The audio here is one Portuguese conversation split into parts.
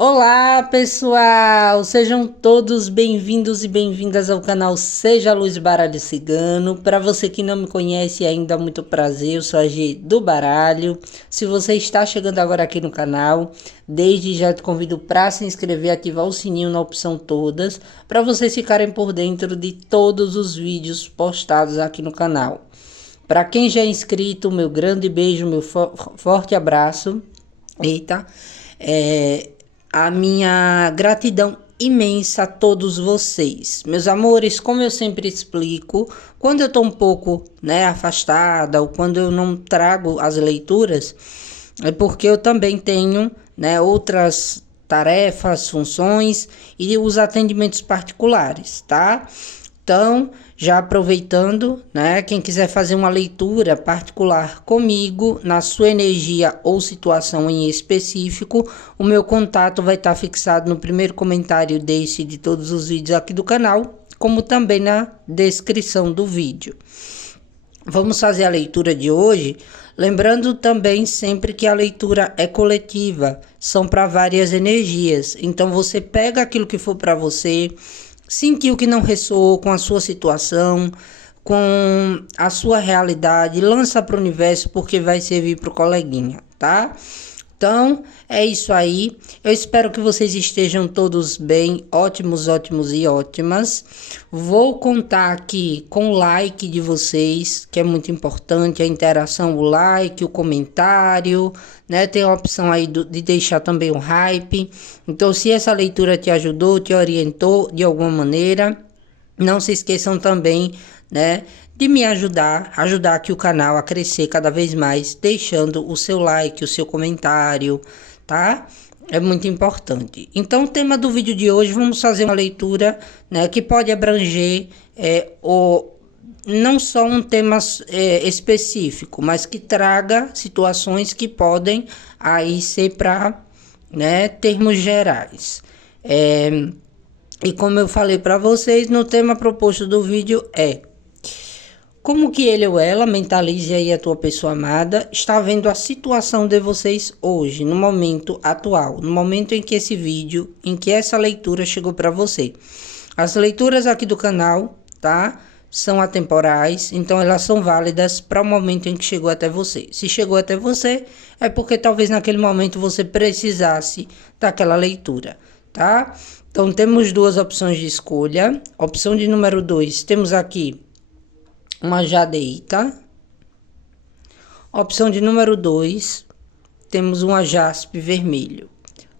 Olá, pessoal! Sejam todos bem-vindos e bem-vindas ao canal Seja a Luz Baralho Cigano. Para você que não me conhece ainda, muito prazer, eu sou a G do Baralho. Se você está chegando agora aqui no canal, desde já te convido para se inscrever e ativar o sininho na opção todas, para vocês ficarem por dentro de todos os vídeos postados aqui no canal. Para quem já é inscrito, meu grande beijo, meu forte abraço. Eita, a minha gratidão imensa a todos vocês. Meus amores, como eu sempre explico, quando eu tô um pouco, afastada ou quando eu não trago as leituras, é porque eu também tenho, outras tarefas, funções e os atendimentos particulares, tá? Então, já aproveitando, quem quiser fazer uma leitura particular comigo, na sua energia ou situação em específico, o meu contato vai estar fixado no primeiro comentário de todos os vídeos aqui do canal, como também na descrição do vídeo. Vamos fazer a leitura de hoje, lembrando também sempre que a leitura é coletiva, são para várias energias. Então, você pega aquilo que for para você, sentiu que não ressoou com a sua situação, com a sua realidade, lança para o universo porque vai servir para o coleguinha, tá? Então, é isso aí. Eu espero que vocês estejam todos bem, ótimos e ótimas. Vou contar aqui com o like de vocês, que é muito importante, a interação, o like, o comentário, Tem a opção aí de deixar também o hype. Então, se essa leitura te ajudou, te orientou de alguma maneira, não se esqueçam também, de me ajudar aqui o canal a crescer cada vez mais, deixando o seu like, o seu comentário, tá? É muito importante. Então, o tema do vídeo de hoje, vamos fazer uma leitura, que pode abranger não só um tema específico, mas que traga situações que podem aí ser para, termos gerais. E como eu falei para vocês, no tema proposto do vídeo como que ele ou ela, mentalize aí a tua pessoa amada, está vendo a situação de vocês hoje, no momento atual, no momento em que esse vídeo, em que essa leitura chegou para você. As leituras aqui do canal, tá? São atemporais, então elas são válidas para o momento em que chegou até você. Se chegou até você, é porque talvez naquele momento você precisasse daquela leitura, tá? Então temos duas opções de escolha. Opção de número 2, temos aqui uma jadeíta. Opção de número 2, temos uma jaspe vermelho.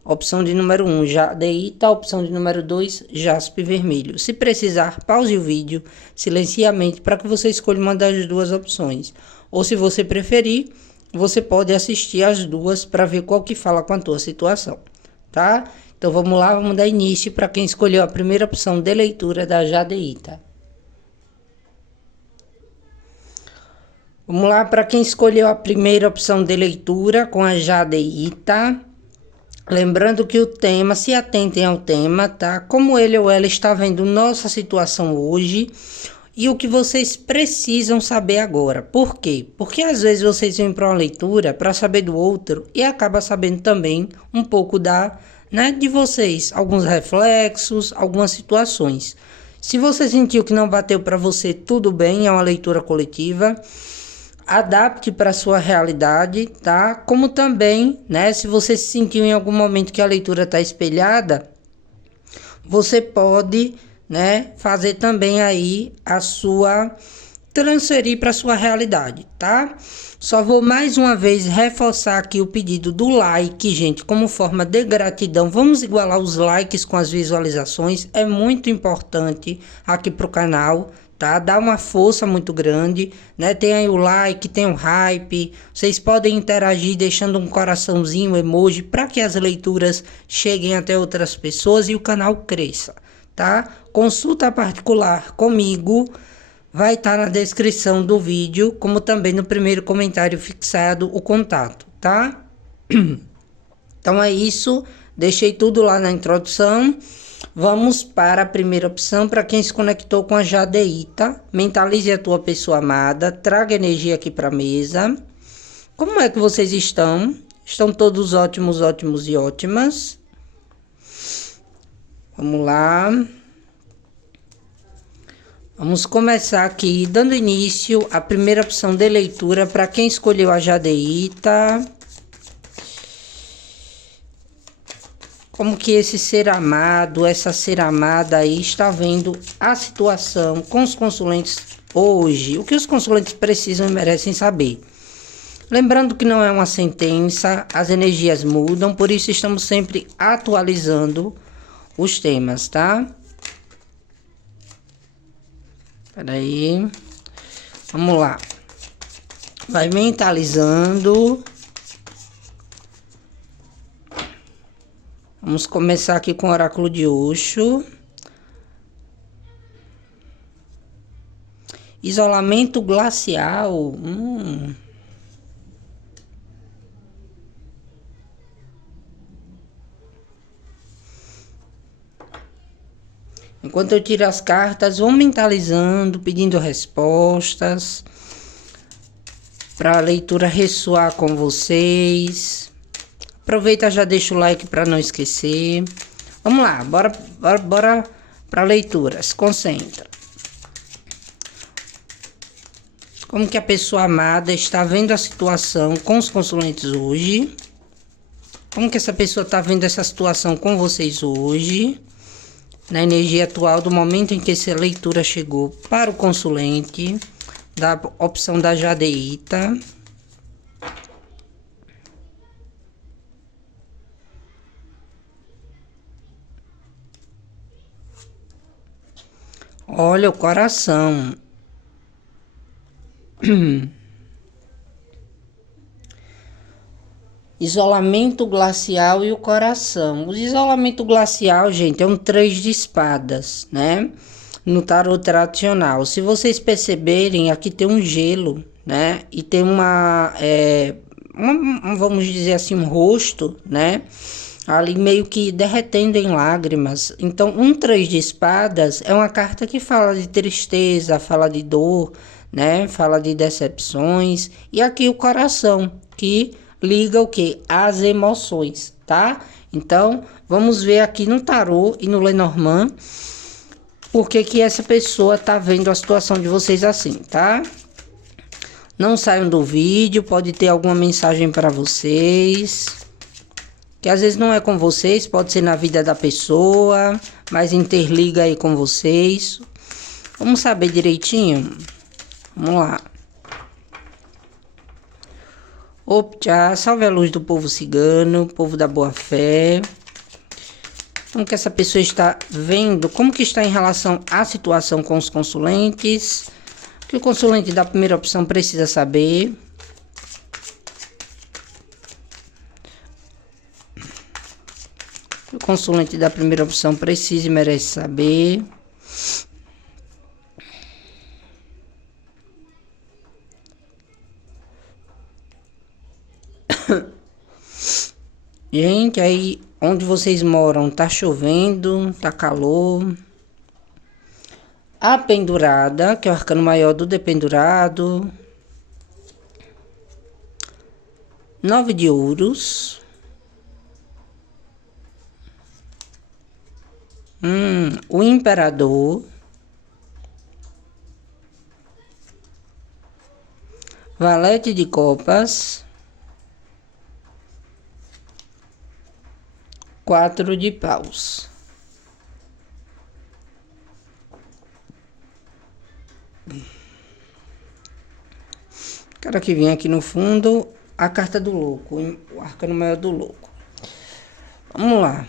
Opção de número 1, jadeíta. Opção de número 2, jaspe vermelho. Se precisar, pause o vídeo, silencie a mente para que você escolha uma das duas opções. Ou se você preferir, você pode assistir as duas para ver qual que fala com a tua situação, tá? Então vamos lá, vamos dar início para quem escolheu a primeira opção de leitura da jadeíta. Vamos lá, para quem escolheu a primeira opção de leitura com a jadeíta. Lembrando que o tema, se atentem ao tema, tá? Como ele ou ela está vendo nossa situação hoje e o que vocês precisam saber agora. Por quê? Porque às vezes vocês vêm para uma leitura para saber do outro e acaba sabendo também um pouco de vocês, alguns reflexos, algumas situações. Se você sentiu que não bateu para você, tudo bem, é uma leitura coletiva. Adapte para a sua realidade, tá? Como também, se você se sentiu em algum momento que a leitura está espelhada, você pode, fazer também aí transferir para a sua realidade, tá? Só vou mais uma vez reforçar aqui o pedido do like, gente, como forma de gratidão. Vamos igualar os likes com as visualizações, é muito importante aqui para o canal, tá? Dá uma força muito grande, Tem aí o like, tem o hype, vocês podem interagir deixando um coraçãozinho, emoji, para que as leituras cheguem até outras pessoas e o canal cresça, tá? Consulta particular comigo vai estar na descrição do vídeo, como também no primeiro comentário fixado o contato, tá? Então é isso, deixei tudo lá na introdução. Vamos para a primeira opção, para quem se conectou com a jadeíta. Mentalize a tua pessoa amada, traga energia aqui para a mesa. Como é que vocês estão? Estão todos ótimos e ótimas? Vamos lá. Vamos começar aqui, dando início à primeira opção de leitura para quem escolheu a Jadeíta. Como que esse ser amado, essa ser amada aí está vendo a situação com os consulentes hoje? O que os consulentes precisam e merecem saber? Lembrando que não é uma sentença, as energias mudam, por isso estamos sempre atualizando os temas, tá? Peraí. Vamos lá. Vai mentalizando. Vamos começar aqui com o oráculo de Osho. Isolamento glacial. Enquanto eu tiro as cartas, vou mentalizando, pedindo respostas, para a leitura ressoar com vocês. Aproveita, já deixa o like para não esquecer. Vamos lá, bora para a leitura, se concentra. Como que a pessoa amada está vendo a situação com os consulentes hoje? Como que essa pessoa está vendo essa situação com vocês hoje? Na energia atual do momento em que essa leitura chegou para o consulente, da opção da Jadeíta. Olha o coração. Isolamento glacial e o coração. O isolamento glacial, gente, é um 3 de espadas, né? No tarot tradicional. Se vocês perceberem, aqui tem um gelo, né? E tem vamos dizer assim, um rosto, né? Ali meio que derretendo em lágrimas. Então, um 3 de espadas é uma carta que fala de tristeza, fala de dor, né? Fala de decepções. E aqui o coração, que liga o que? As emoções, tá? Então, vamos ver aqui no tarô e no Lenormand por que essa pessoa tá vendo a situação de vocês assim, tá? Não saiam do vídeo, pode ter alguma mensagem para vocês, que às vezes não é com vocês, pode ser na vida da pessoa, mas interliga aí com vocês. Vamos saber direitinho? Vamos lá. Optcha, salve a luz do povo cigano, povo da boa fé. Como que essa pessoa está vendo? Como que está em relação à situação com os consulentes? O que o consulente da primeira opção precisa saber? O que o consulente da primeira opção precisa e merece saber? Gente, aí onde vocês moram tá chovendo, tá calor. A pendurada, que é o arcano maior do dependurado. 9 de ouros. O imperador. Valete de copas. 4 de paus. Quero que vem aqui no fundo a carta do louco, o arcano maior do louco. Vamos lá.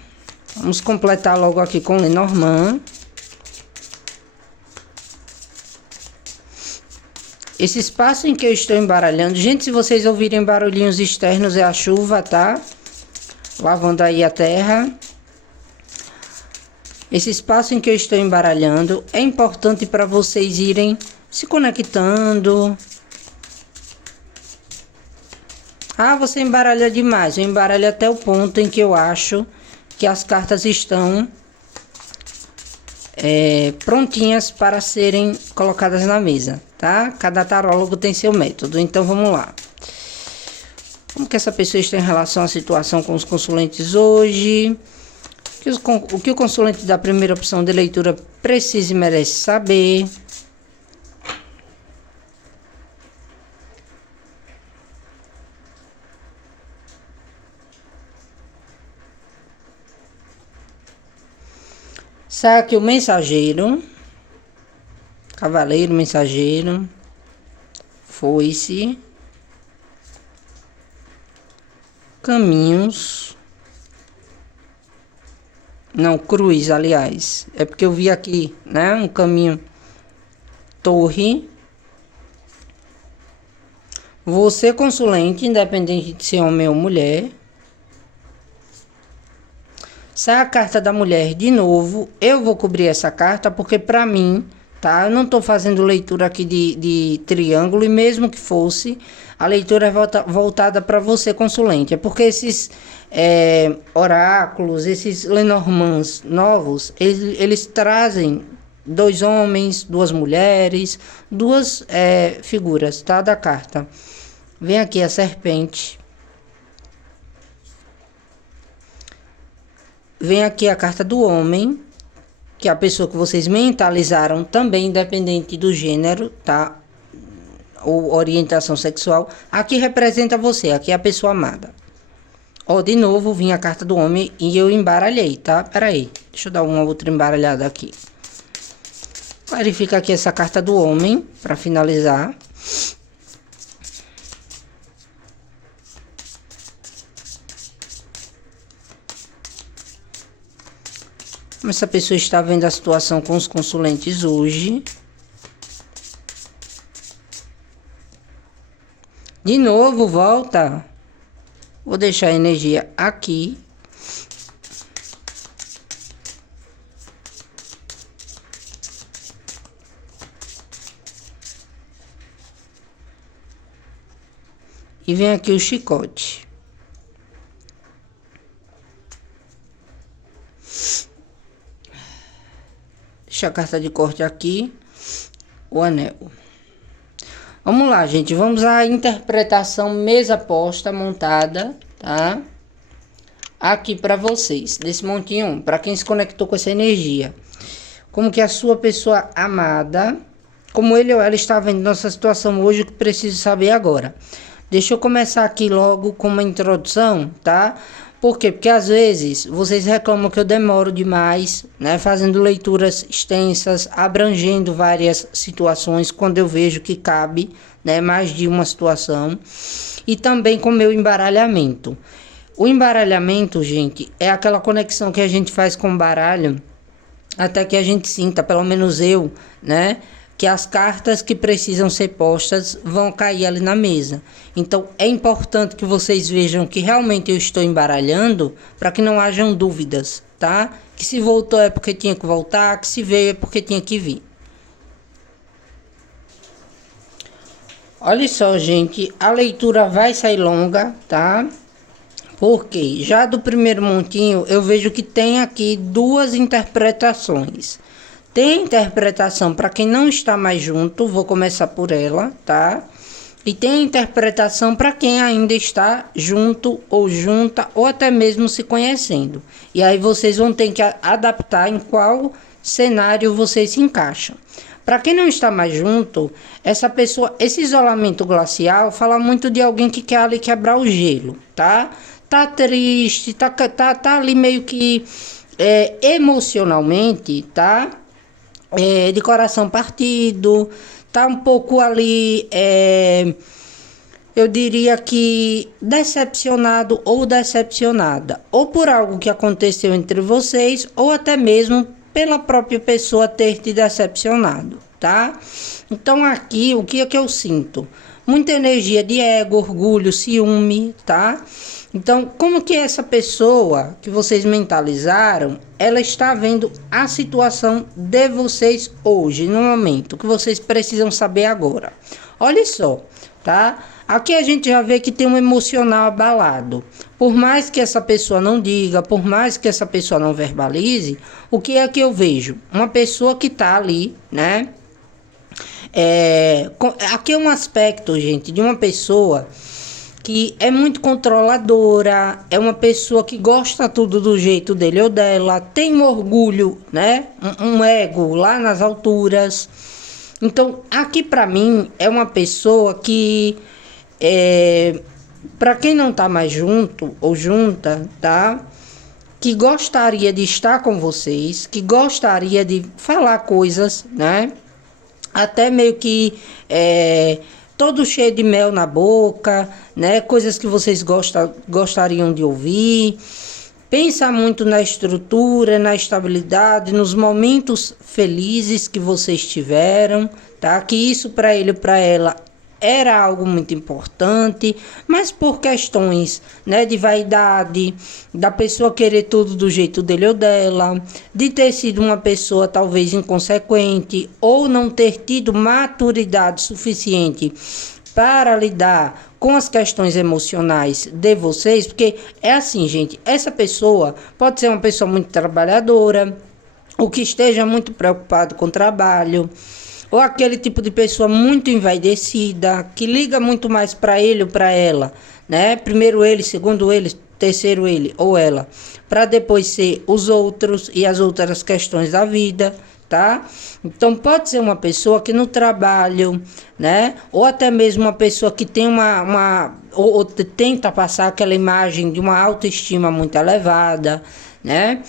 Vamos completar logo aqui com Lenormand. Esse espaço em que eu estou embaralhando, gente, se vocês ouvirem barulhinhos externos é a chuva, tá? Lavando aí a terra. Esse espaço em que eu estou embaralhando é importante para vocês irem se conectando. Ah, você embaralha demais. Eu embaralho até o ponto em que eu acho que as cartas estão prontinhas para serem colocadas na mesa, tá? Cada tarólogo tem seu método, então vamos lá. Como que essa pessoa está em relação à situação com os consulentes hoje? O que o consulente da primeira opção de leitura precisa e merece saber. Saque o mensageiro, cavaleiro, mensageiro, foice, caminhos, não, cruz, aliás, é porque eu vi aqui, né, um caminho, torre. Você, consulente, independente de ser homem ou mulher. Sai a carta da mulher de novo. Eu vou cobrir essa carta porque para mim, tá? Eu não estou fazendo leitura aqui de triângulo, e mesmo que fosse, a leitura é voltada para você, consulente. É porque esses oráculos, esses Lenormands novos, eles trazem 2 homens, 2 mulheres, 2 figuras, tá? Da carta. Vem aqui a serpente. Vem aqui a carta do homem, que é a pessoa que vocês mentalizaram também, independente do gênero, tá? Ou orientação sexual. Aqui representa você, aqui é a pessoa amada. Ó, de novo, vem a carta do homem e eu embaralhei, tá? Peraí, deixa eu dar uma outra embaralhada aqui. Clarifica aqui essa carta do homem, para finalizar. Como essa pessoa está vendo a situação com os consulentes hoje. De novo, volta. Vou deixar a energia aqui. E vem aqui o chicote. Deixa a carta de corte aqui, o anel. Vamos lá, gente, vamos à interpretação mesa posta montada, tá? Aqui para vocês, desse montinho 1, para quem se conectou com essa energia. Como que a sua pessoa amada, como ele ou ela está vendo nossa situação hoje, que preciso saber agora. Deixa eu começar aqui logo com uma introdução, tá? Por quê? Porque às vezes vocês reclamam que eu demoro demais, né? Fazendo leituras extensas, abrangendo várias situações, quando eu vejo que cabe, né? Mais de uma situação. E também com o meu embaralhamento. O embaralhamento, gente, é aquela conexão que a gente faz com o baralho, até que a gente sinta, pelo menos eu, né? Que as cartas que precisam ser postas vão cair ali na mesa. Então, é importante que vocês vejam que realmente eu estou embaralhando, para que não hajam dúvidas, tá? Que se voltou é porque tinha que voltar, que se veio é porque tinha que vir. Olha só, gente, a leitura vai sair longa, tá? Porque já do primeiro montinho eu vejo que tem aqui 2 interpretações. Tem interpretação para quem não está mais junto, vou começar por ela, tá? E tem a interpretação para quem ainda está junto ou junta, ou até mesmo se conhecendo. E aí vocês vão ter que adaptar em qual cenário vocês se encaixam. Para quem não está mais junto, essa pessoa, esse isolamento glacial fala muito de alguém que quer ali quebrar o gelo, tá? Tá triste, tá ali meio que emocionalmente, tá? De coração partido, tá um pouco ali, eu diria que decepcionado ou decepcionada, ou por algo que aconteceu entre vocês, ou até mesmo pela própria pessoa ter te decepcionado, tá? Então aqui, o que é que eu sinto? Muita energia de ego, orgulho, ciúme, tá? Então, como que essa pessoa que vocês mentalizaram, ela está vendo a situação de vocês hoje, no momento, que vocês precisam saber agora. Olha só, tá? Aqui a gente já vê que tem um emocional abalado. Por mais que essa pessoa não diga, por mais que essa pessoa não verbalize, o que é que eu vejo? Uma pessoa que tá ali, né? Aqui é um aspecto, gente, de uma pessoa que é muito controladora, é uma pessoa que gosta tudo do jeito dele ou dela, tem um orgulho, né? Um ego lá nas alturas. Então, aqui para mim é uma pessoa que para quem não tá mais junto ou junta, tá? Que gostaria de estar com vocês, que gostaria de falar coisas, né? Até meio que todo cheio de mel na boca, né? Coisas que vocês gostariam de ouvir. Pensa muito na estrutura, na estabilidade, nos momentos felizes que vocês tiveram, tá? Que isso para ele, para ela era algo muito importante, mas por questões, né, de vaidade, da pessoa querer tudo do jeito dele ou dela, de ter sido uma pessoa talvez inconsequente ou não ter tido maturidade suficiente para lidar com as questões emocionais de vocês, porque é assim, gente, essa pessoa pode ser uma pessoa muito trabalhadora, ou que esteja muito preocupado com o trabalho, ou aquele tipo de pessoa muito envaidecida, que liga muito mais para ele ou para ela, né? Primeiro ele, segundo ele, terceiro ele ou ela, para depois ser os outros e as outras questões da vida, tá? Então pode ser uma pessoa que no trabalho, né? Ou até mesmo uma pessoa que tem ou tenta passar aquela imagem de uma autoestima muito elevada, né?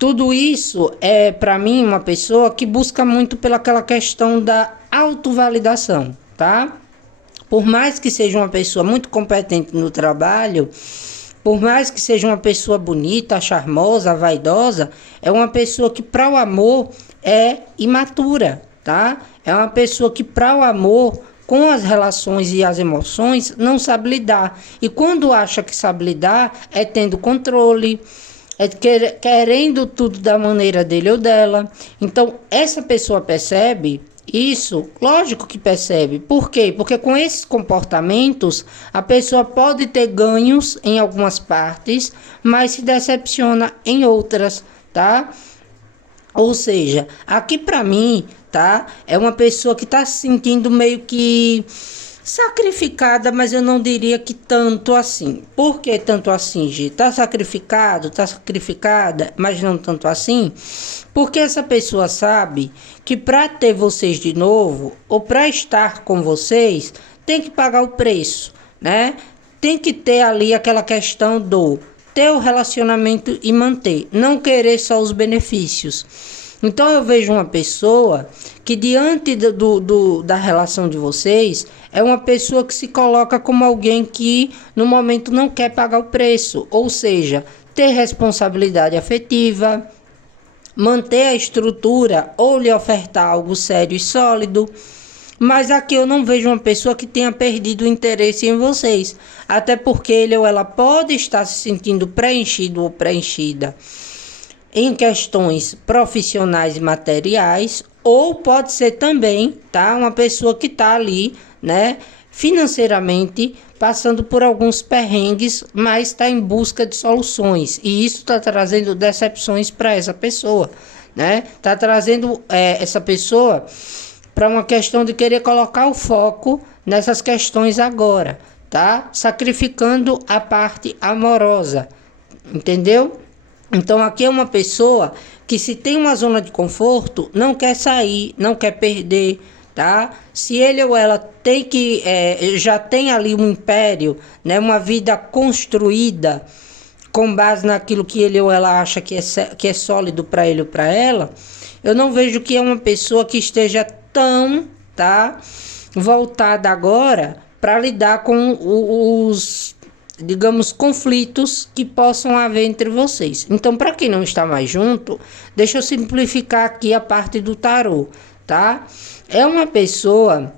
Tudo isso é, para mim, uma pessoa que busca muito pelaquela questão da autovalidação, tá? Por mais que seja uma pessoa muito competente no trabalho, por mais que seja uma pessoa bonita, charmosa, vaidosa, é uma pessoa que para o amor é imatura, tá? É uma pessoa que para o amor, com as relações e as emoções, não sabe lidar. E quando acha que sabe lidar, é tendo controle, querendo tudo da maneira dele ou dela. Então, essa pessoa percebe isso, lógico que percebe. Por quê? Porque com esses comportamentos, a pessoa pode ter ganhos em algumas partes, mas se decepciona em outras, tá? Ou seja, aqui para mim, tá? É uma pessoa que está se sentindo meio que sacrificada, mas eu não diria que tanto assim. Por que tanto assim, Gi? Tá sacrificado, tá sacrificada, mas não tanto assim? Porque essa pessoa sabe que para ter vocês de novo, ou para estar com vocês, tem que pagar o preço, né? Tem que ter ali aquela questão do ter o relacionamento e manter, não querer só os benefícios. Então eu vejo uma pessoa que diante da relação de vocês, é uma pessoa que se coloca como alguém que no momento não quer pagar o preço, ou seja, ter responsabilidade afetiva, manter a estrutura ou lhe ofertar algo sério e sólido. Mas aqui eu não vejo uma pessoa que tenha perdido o interesse em vocês, até porque ele ou ela pode estar se sentindo preenchido ou preenchida em questões profissionais e materiais, ou pode ser também, tá, uma pessoa que está ali, né, financeiramente passando por alguns perrengues, mas está em busca de soluções, e isso está trazendo decepções para essa pessoa, né? Está trazendo essa pessoa para uma questão de querer colocar o foco nessas questões agora, tá? Sacrificando a parte amorosa, entendeu? Então aqui é uma pessoa que, se tem uma zona de conforto, não quer sair, não quer perder, tá? Se ele ou ela tem que já tem ali um império, né, uma vida construída com base naquilo que ele ou ela acha que é sólido para ele ou para ela, eu não vejo que é uma pessoa que esteja tão, tá, voltada agora para lidar com os, digamos, conflitos que possam haver entre vocês. Então, para quem não está mais junto, deixa eu simplificar aqui a parte do tarô, tá? É uma pessoa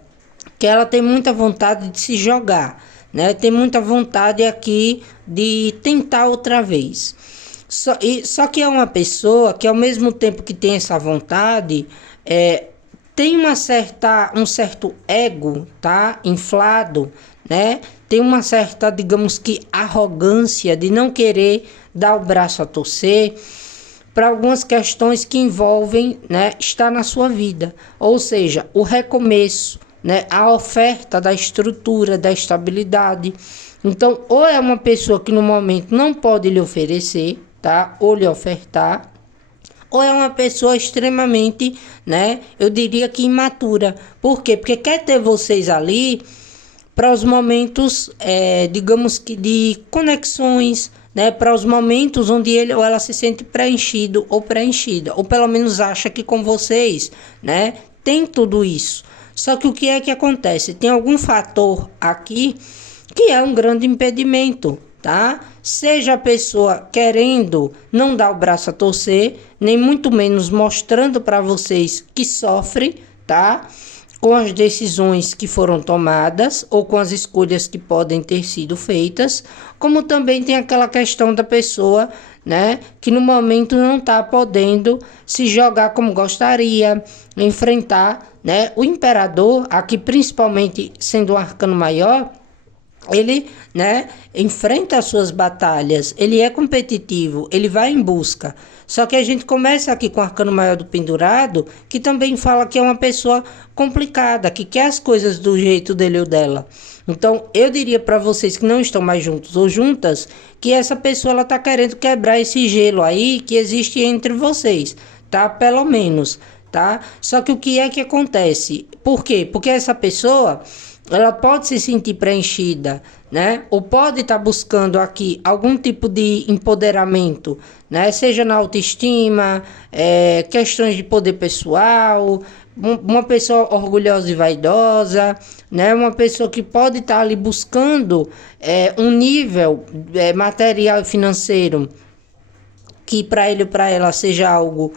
que ela tem muita vontade de se jogar, né? Tem muita vontade aqui de tentar outra vez. Só que é uma pessoa que, ao mesmo tempo que tem essa vontade, tem um certo ego, tá? Inflado, né? Tem uma certa, digamos que, arrogância de não querer dar o braço a torcer para algumas questões que envolvem, né, estar na sua vida. Ou seja, o recomeço, né, a oferta da estrutura, da estabilidade. Então, ou é uma pessoa que no momento não pode lhe oferecer, tá? Ou lhe ofertar, ou é uma pessoa extremamente, né, eu diria que imatura. Por quê? Porque quer ter vocês ali para os momentos, digamos que de conexões, né, para os momentos onde ele ou ela se sente preenchido ou preenchida, ou pelo menos acha que com vocês, né, tem tudo isso. Só que o que é que acontece? Tem algum fator aqui que é um grande impedimento, tá? Seja a pessoa querendo não dar o braço a torcer, nem muito menos mostrando para vocês que sofre, tá? Com as decisões que foram tomadas ou com as escolhas que podem ter sido feitas, como também tem aquela questão da pessoa, né, que no momento não está podendo se jogar como gostaria, enfrentar, né, o imperador, aqui principalmente sendo um arcano maior, ele, né, enfrenta as suas batalhas, ele é competitivo, ele vai em busca. Só que a gente começa aqui com o arcano maior do pendurado, que também fala que é uma pessoa complicada, que quer as coisas do jeito dele ou dela. Então, eu diria para vocês que não estão mais juntos ou juntas, que essa pessoa ela tá querendo quebrar esse gelo aí que existe entre vocês, tá? Pelo menos, tá? Só que o que é que acontece? Por quê? Porque essa pessoa ela pode se sentir preenchida, né? Ou pode estar buscando aqui algum tipo de empoderamento, né? Seja na autoestima, questões de poder pessoal, uma pessoa orgulhosa e vaidosa, né? Uma pessoa que pode estar ali buscando um nível material e financeiro que para ele ou para ela seja algo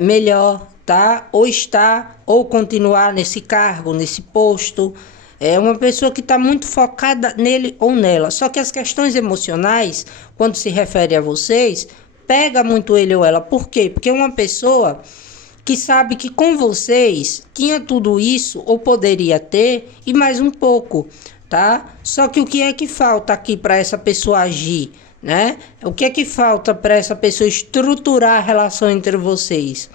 melhor, tá? Ou estar, ou continuar nesse cargo, nesse posto. É uma pessoa que está muito focada nele ou nela. Só que as questões emocionais, quando se refere a vocês, pega muito ele ou ela. Por quê? Porque é uma pessoa que sabe que com vocês tinha tudo isso, ou poderia ter, e mais um pouco, tá? Só que o que é que falta aqui para essa pessoa agir, né? O que é que falta para essa pessoa estruturar a relação entre vocês?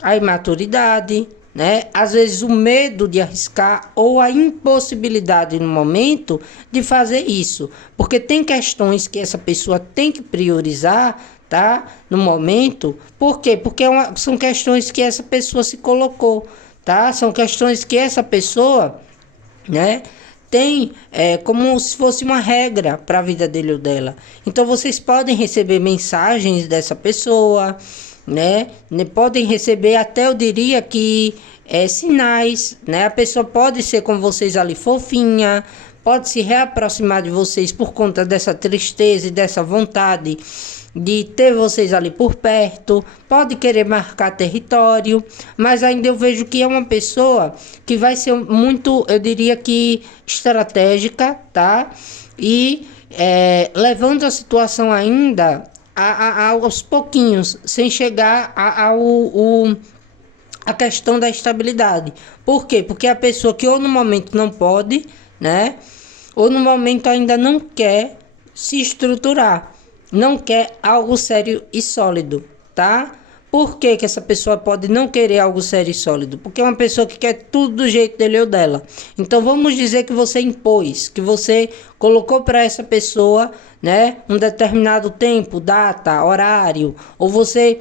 A imaturidade, né? Às vezes o medo de arriscar ou a impossibilidade no momento de fazer isso, porque tem questões que essa pessoa tem que priorizar, tá? No momento, por quê? Porque são questões que essa pessoa se colocou, tá? São questões que essa pessoa, né, tem como se fosse uma regra para a vida dele ou dela. Então vocês podem receber mensagens dessa pessoa, né? Podem receber até, eu diria que sinais, né? A pessoa pode ser com vocês ali fofinha, pode se reaproximar de vocês por conta dessa tristeza e dessa vontade de ter vocês ali por perto, pode querer marcar território, mas ainda eu vejo que é uma pessoa que vai ser muito, eu diria que estratégica, tá? E levando a situação ainda aos pouquinhos, sem chegar a questão da estabilidade. Por quê? Porque a pessoa que ou no momento não pode, né? Ou no momento ainda não quer se estruturar, não quer algo sério e sólido, tá? Por que essa pessoa pode não querer algo sério e sólido? Porque é uma pessoa que quer tudo do jeito dele ou dela. Então vamos dizer que você impôs, que você colocou para essa pessoa, né, um determinado tempo, data, horário, ou você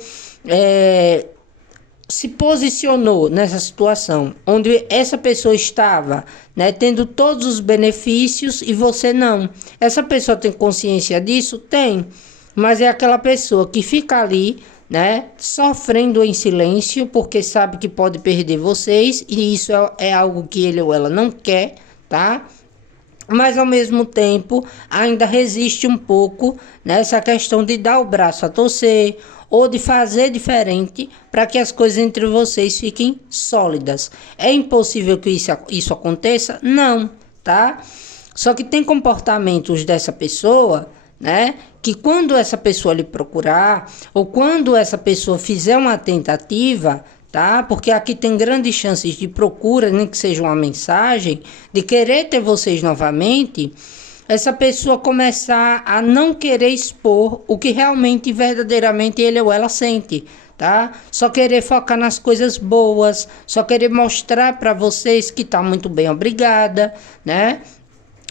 se posicionou nessa situação onde essa pessoa estava, né, tendo todos os benefícios e você não. Essa pessoa tem consciência disso? Tem. Mas é aquela pessoa que fica ali, né, sofrendo em silêncio porque sabe que pode perder vocês e isso é algo que ele ou ela não quer, tá? Mas ao mesmo tempo ainda resiste um pouco nessa questão de dar o braço a torcer ou de fazer diferente para que as coisas entre vocês fiquem sólidas. É impossível que isso aconteça? Não, tá? Só que tem comportamentos dessa pessoa, né, que quando essa pessoa lhe procurar ou quando essa pessoa fizer uma tentativa, tá? Porque aqui tem grandes chances de procura, nem que seja uma mensagem, de querer ter vocês novamente, essa pessoa começar a não querer expor o que realmente, verdadeiramente ele ou ela sente, tá? Só querer focar nas coisas boas, só querer mostrar para vocês que tá muito bem, obrigada, né?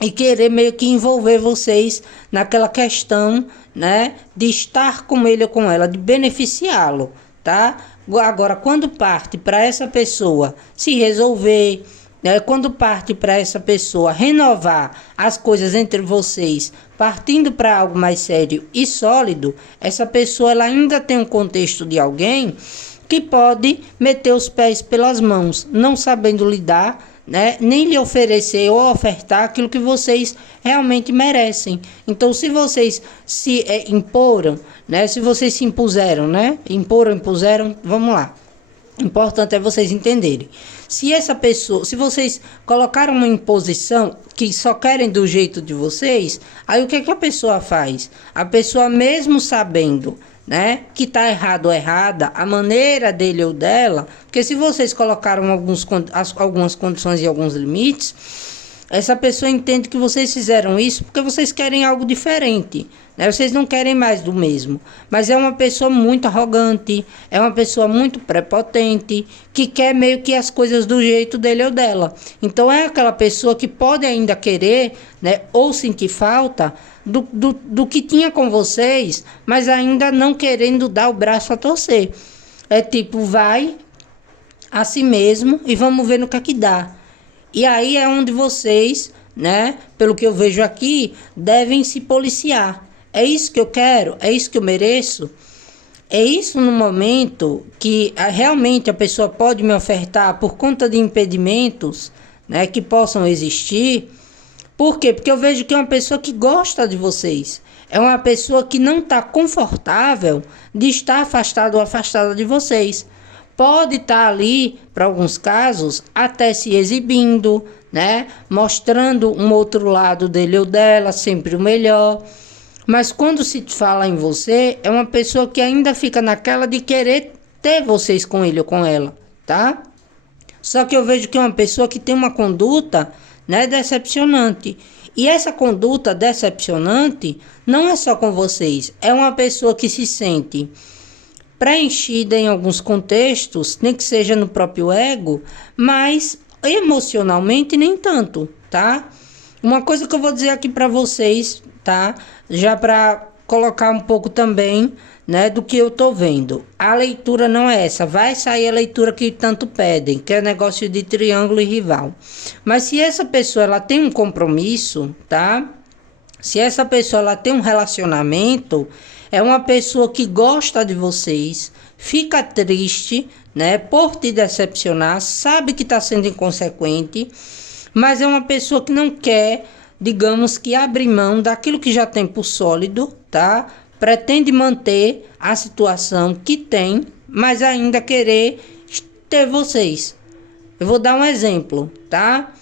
E querer meio que envolver vocês naquela questão, né, de estar com ele ou com ela, de beneficiá-lo, tá? Agora, quando parte para essa pessoa se resolver, né, quando parte para essa pessoa renovar as coisas entre vocês, partindo para algo mais sério e sólido, essa pessoa ela ainda tem um contexto de alguém que pode meter os pés pelas mãos, não sabendo lidar, né, nem lhe oferecer ou ofertar aquilo que vocês realmente merecem. Então, se vocês se imporam, né, se vocês se impuseram, né, impuseram, vamos lá. Importante é vocês entenderem. Se essa pessoa, se vocês colocaram uma imposição que só querem do jeito de vocês, aí o que é que a pessoa faz? A pessoa mesmo sabendo, né, que tá errado ou errada, a maneira dele ou dela, porque se vocês colocaram algumas condições e alguns limites, essa pessoa entende que vocês fizeram isso porque vocês querem algo diferente, né? Vocês não querem mais do mesmo, mas é uma pessoa muito arrogante, é uma pessoa muito prepotente, que quer meio que as coisas do jeito dele ou dela. Então é aquela pessoa que pode ainda querer, né, ou sentir falta do que tinha com vocês, mas ainda não querendo dar o braço a torcer. É tipo, vai a si mesmo e vamos ver no que é que dá. E aí é onde vocês, né, pelo que eu vejo aqui, devem se policiar. É isso que eu quero? É isso que eu mereço? É isso no momento que realmente a pessoa pode me ofertar por conta de impedimentos, né, que possam existir? Por quê? Porque eu vejo que é uma pessoa que gosta de vocês. É uma pessoa que não está confortável de estar afastado ou afastada de vocês. Pode estar ali, para alguns casos, até se exibindo, né? Mostrando um outro lado dele ou dela, sempre o melhor. Mas quando se fala em você, é uma pessoa que ainda fica naquela de querer ter vocês com ele ou com ela, tá? Só que eu vejo que é uma pessoa que tem uma conduta, né, decepcionante. E essa conduta decepcionante não é só com vocês. É uma pessoa que se sente preenchida em alguns contextos, nem que seja no próprio ego, mas emocionalmente nem tanto, tá? Uma coisa que eu vou dizer aqui para vocês, tá? Já para colocar um pouco também, né, do que eu tô vendo. A leitura não é essa, vai sair a leitura que tanto pedem, que é negócio de triângulo e rival. Mas se essa pessoa ela tem um compromisso, tá? Se essa pessoa ela tem um relacionamento, é uma pessoa que gosta de vocês, fica triste, né, por te decepcionar, sabe que está sendo inconsequente, mas é uma pessoa que não quer, digamos que abrir mão daquilo que já tem por sólido, tá? Pretende manter a situação que tem, mas ainda querer ter vocês. Eu vou dar um exemplo, tá?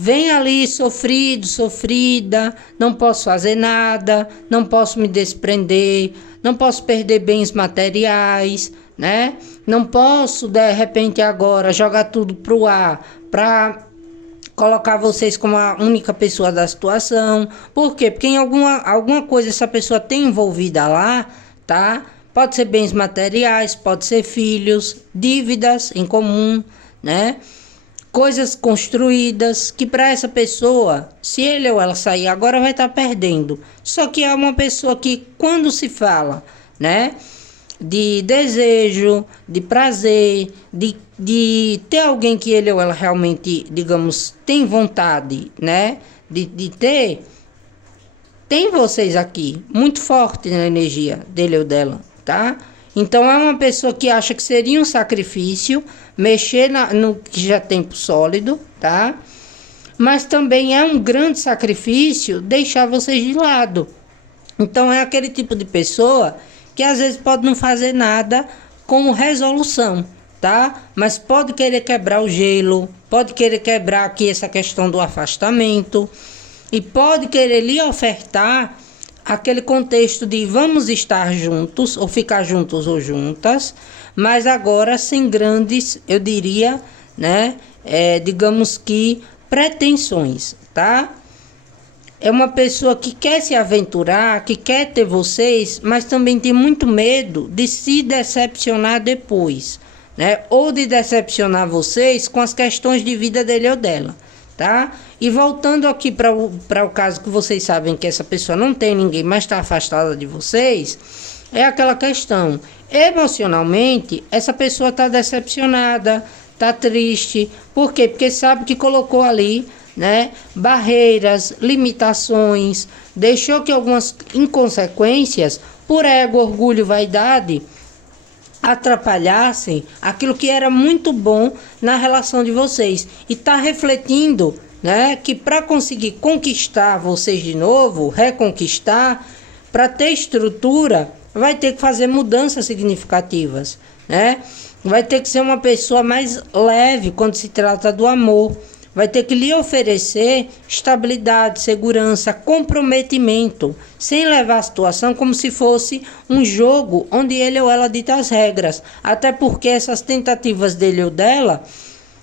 Vem ali sofrido, sofrida, não posso fazer nada, não posso me desprender, não posso perder bens materiais, né? Não posso, de repente, agora jogar tudo pro ar para colocar vocês como a única pessoa da situação. Por quê? Porque em alguma coisa essa pessoa tem envolvida lá, tá? Pode ser bens materiais, pode ser filhos, dívidas em comum, né? Coisas construídas que para essa pessoa, se ele ou ela sair agora, vai estar perdendo. Só que é uma pessoa que quando se fala, né, de desejo, de prazer, de ter alguém que ele ou ela realmente, digamos, tem vontade, né, de ter, tem vocês aqui, muito forte na energia dele ou dela, tá? Então é uma pessoa que acha que seria um sacrifício mexer no que já tem sólido, tá? Mas também é um grande sacrifício deixar vocês de lado. Então é aquele tipo de pessoa que às vezes pode não fazer nada como resolução, tá? Mas pode querer quebrar o gelo, pode querer quebrar aqui essa questão do afastamento e pode querer lhe ofertar aquele contexto de vamos estar juntos ou ficar juntos ou juntas, mas agora sem grandes, eu diria, né, digamos que pretensões, tá? É uma pessoa que quer se aventurar, que quer ter vocês, mas também tem muito medo de se decepcionar depois, né? Ou de decepcionar vocês com as questões de vida dele ou dela, tá? E voltando aqui para o caso que vocês sabem que essa pessoa não tem ninguém, mas está afastada de vocês, é aquela questão. Emocionalmente, essa pessoa está decepcionada, está triste. Por quê? Porque sabe que colocou ali, né, barreiras, limitações, deixou que algumas inconsequências, por ego, orgulho, vaidade, atrapalhassem aquilo que era muito bom na relação de vocês. E está refletindo, né, que para conseguir conquistar vocês de novo, reconquistar, para ter estrutura, vai ter que fazer mudanças significativas, né? Vai ter que ser uma pessoa mais leve quando se trata do amor. Vai ter que lhe oferecer estabilidade, segurança, comprometimento, sem levar a situação como se fosse um jogo onde ele ou ela dita as regras. Até porque essas tentativas dele ou dela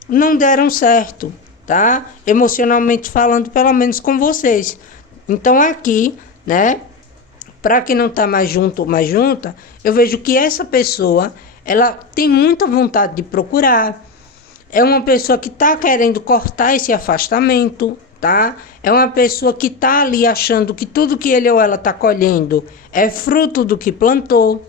não deram certo, tá? Emocionalmente falando, pelo menos com vocês. Então aqui, né, para quem não está mais junto ou mais junta, eu vejo que essa pessoa, ela tem muita vontade de procurar. É uma pessoa que está querendo cortar esse afastamento, tá? É uma pessoa que está ali achando que tudo que ele ou ela está colhendo é fruto do que plantou.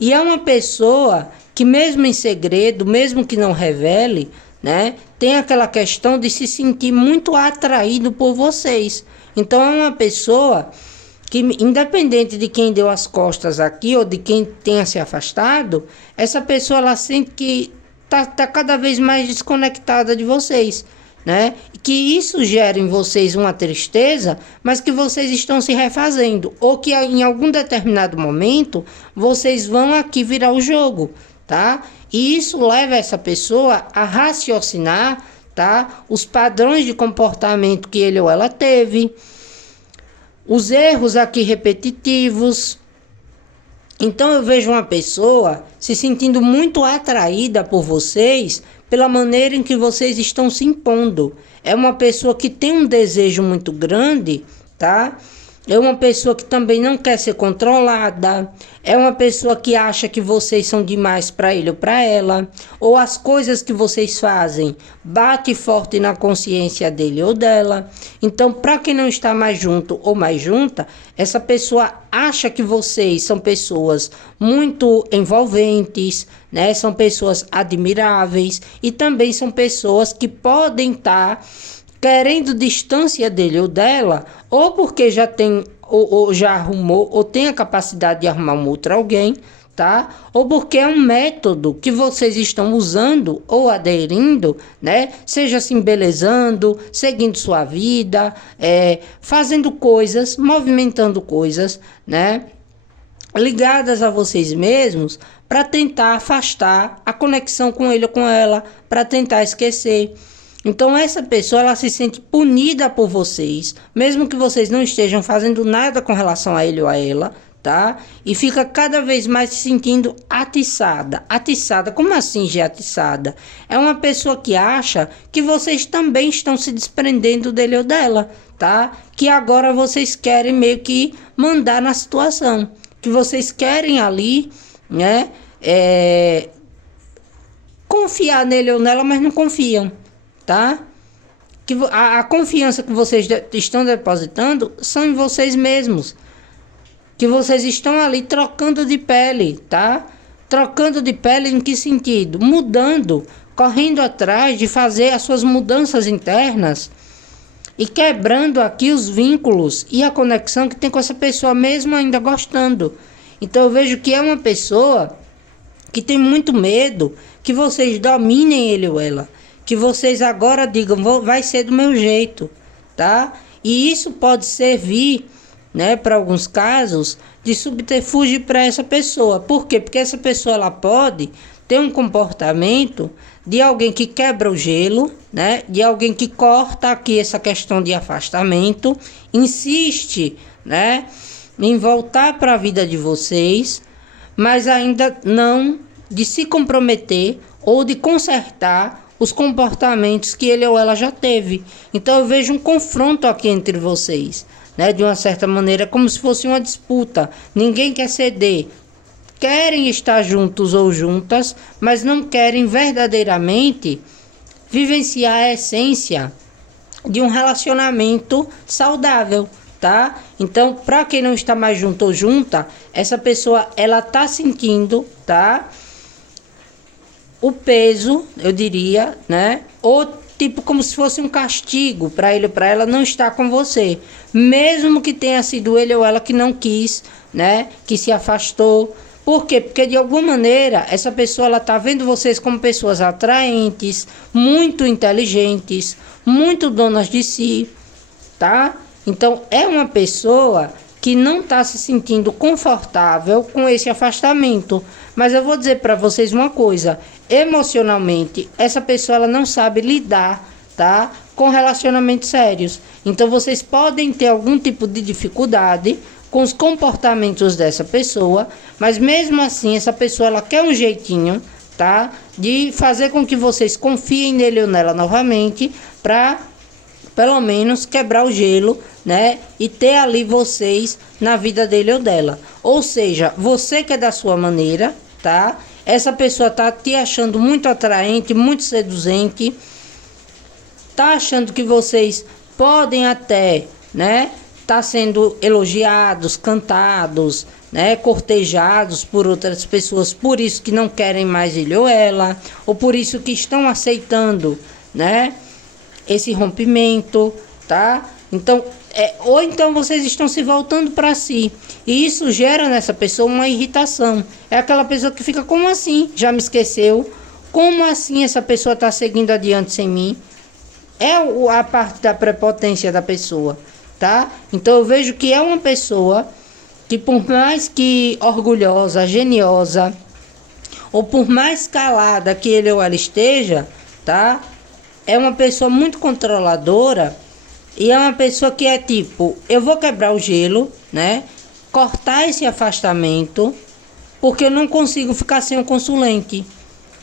E é uma pessoa que mesmo em segredo, mesmo que não revele, né, tem aquela questão de se sentir muito atraído por vocês. Então é uma pessoa que, independente de quem deu as costas aqui ou de quem tenha se afastado, essa pessoa ela sente que tá cada vez mais desconectada de vocês, né? Que isso gera em vocês uma tristeza, mas que vocês estão se refazendo, ou que em algum determinado momento vocês vão aqui virar o jogo, tá? E isso leva essa pessoa a raciocinar, tá? Os padrões de comportamento que ele ou ela teve, os erros aqui repetitivos. Então eu vejo uma pessoa se sentindo muito atraída por vocês pela maneira em que vocês estão se impondo. É uma pessoa que tem um desejo muito grande, tá? É uma pessoa que também não quer ser controlada. É uma pessoa que acha que vocês são demais para ele ou para ela. Ou as coisas que vocês fazem bate forte na consciência dele ou dela. Então, para quem não está mais junto ou mais junta, essa pessoa acha que vocês são pessoas muito envolventes, né? São pessoas admiráveis e também são pessoas que podem estar querendo distância dele ou dela, ou porque já tem, ou já arrumou, ou tem a capacidade de arrumar um outro alguém, tá? Ou porque é um método que vocês estão usando ou aderindo, né? Seja se embelezando, seguindo sua vida, fazendo coisas, movimentando coisas, né? Ligadas a vocês mesmos, para tentar afastar a conexão com ele ou com ela, para tentar esquecer. Então essa pessoa ela se sente punida por vocês, mesmo que vocês não estejam fazendo nada com relação a ele ou a ela, tá? E fica cada vez mais se sentindo atiçada. Atiçada, como assim, Gê, atiçada? É uma pessoa que acha que vocês também estão se desprendendo dele ou dela, tá? Que agora vocês querem meio que mandar na situação, que vocês querem ali, né? Confiar nele ou nela, mas não confiam. Tá? Que a confiança que vocês estão depositando são em vocês mesmos. Que vocês estão ali trocando de pele, tá? Trocando de pele em que sentido? Mudando, correndo atrás de fazer as suas mudanças internas e quebrando aqui os vínculos e a conexão que tem com essa pessoa mesmo ainda gostando. Então eu vejo que é uma pessoa que tem muito medo que vocês dominem ele ou ela. Que vocês agora digam, vai ser do meu jeito, tá? E isso pode servir, né, para alguns casos, de subterfúgio para essa pessoa. Por quê? Porque essa pessoa ela pode ter um comportamento de alguém que quebra o gelo, né? De alguém que corta aqui essa questão de afastamento, insiste, né, em voltar para a vida de vocês, mas ainda não de se comprometer ou de consertar os comportamentos que ele ou ela já teve. Então eu vejo um confronto aqui entre vocês, né? De uma certa maneira, como se fosse uma disputa. Ninguém quer ceder. Querem estar juntos ou juntas, mas não querem verdadeiramente vivenciar a essência de um relacionamento saudável, tá? Então, para quem não está mais junto ou junta, essa pessoa, ela tá sentindo, tá? O peso, eu diria, né? Ou tipo como se fosse um castigo para ele ou para ela não estar com você, mesmo que tenha sido ele ou ela que não quis, né? Que se afastou. Por quê? Porque de alguma maneira essa pessoa, ela tá vendo vocês como pessoas atraentes, muito inteligentes, muito donas de si, tá? Então é uma pessoa que não está se sentindo confortável com esse afastamento. Mas eu vou dizer para vocês uma coisa: emocionalmente essa pessoa, ela não sabe lidar, tá, com relacionamentos sérios. Então vocês podem ter algum tipo de dificuldade com os comportamentos dessa pessoa, mas mesmo assim essa pessoa, ela quer um jeitinho, tá, de fazer com que vocês confiem nele ou nela novamente, para pelo menos quebrar o gelo, né? E ter ali vocês na vida dele ou dela. Ou seja, você que é da sua maneira, tá? Essa pessoa tá te achando muito atraente, muito seduzente, tá achando que vocês podem até, né, tá sendo elogiados, cantados, né, cortejados por outras pessoas, por isso que não querem mais ele ou ela, ou por isso que estão aceitando, né, esse rompimento, tá? Então, ou então vocês estão se voltando para si, e isso gera nessa pessoa uma irritação. É aquela pessoa que fica: como assim? Já me esqueceu? Como assim essa pessoa está seguindo adiante sem mim? É a parte da prepotência da pessoa, tá? Então eu vejo que é uma pessoa que, por mais que orgulhosa, geniosa, ou por mais calada que ele ou ela esteja, tá? É uma pessoa muito controladora, e é uma pessoa que é tipo: eu vou quebrar o gelo, né? Cortar esse afastamento, porque eu não consigo ficar sem o consulente.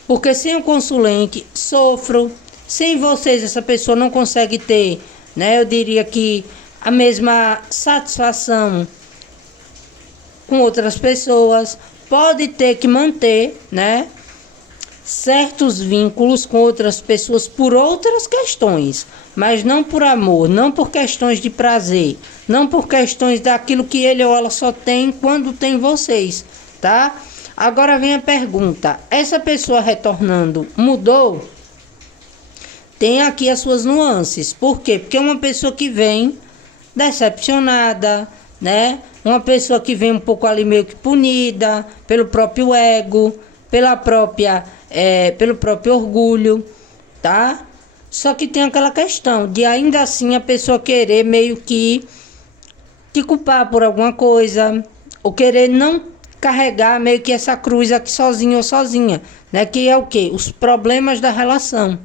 Porque sem o consulente sofro. Sem vocês essa pessoa não consegue ter, né? Eu diria que a mesma satisfação com outras pessoas. Pode ter que manter, né, certos vínculos com outras pessoas por outras questões, mas não por amor, não por questões de prazer, não por questões daquilo que ele ou ela só tem quando tem vocês, tá? Agora vem a pergunta: essa pessoa retornando mudou? Tem aqui as suas nuances. Por quê? Porque é uma pessoa que vem decepcionada, né? Uma pessoa que vem um pouco ali meio que punida pelo próprio ego, pelo próprio orgulho, tá? Só que tem aquela questão de ainda assim a pessoa querer meio que te culpar por alguma coisa, ou querer não carregar meio que essa cruz aqui sozinho ou sozinha, né? Que é o quê? Os problemas da relação.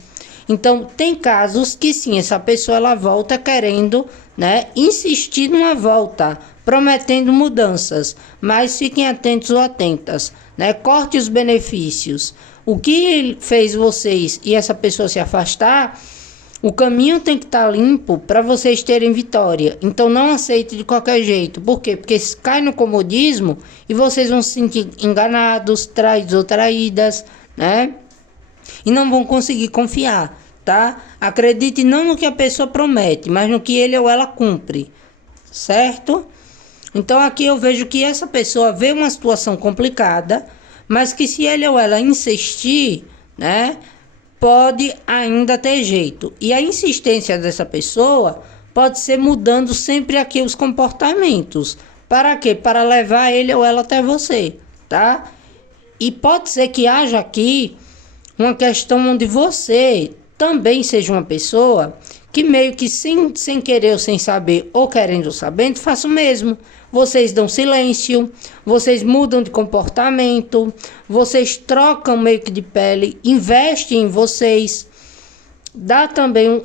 Então, tem casos que sim, essa pessoa, ela volta querendo, né, insistir numa volta, prometendo mudanças, mas fiquem atentos ou atentas, né? Corte os benefícios. O que fez vocês e essa pessoa se afastar, o caminho tem que estar limpo para vocês terem vitória. Então não aceite de qualquer jeito. Por quê? Porque cai no comodismo e vocês vão se sentir enganados, traídos ou traídas, né? E não vão conseguir confiar, tá? Acredite não no que a pessoa promete, mas no que ele ou ela cumpre, certo? Então aqui eu vejo que essa pessoa vê uma situação complicada, mas que se ele ou ela insistir, né, pode ainda ter jeito. E a insistência dessa pessoa pode ser mudando sempre aqui os comportamentos. Para quê? Para levar ele ou ela até você, tá? E pode ser que haja aqui uma questão onde você também seja uma pessoa que meio que sem querer ou sem saber, ou querendo sabendo, faça o mesmo. Vocês dão silêncio, vocês mudam de comportamento, vocês trocam meio que de pele, investem em vocês, dá também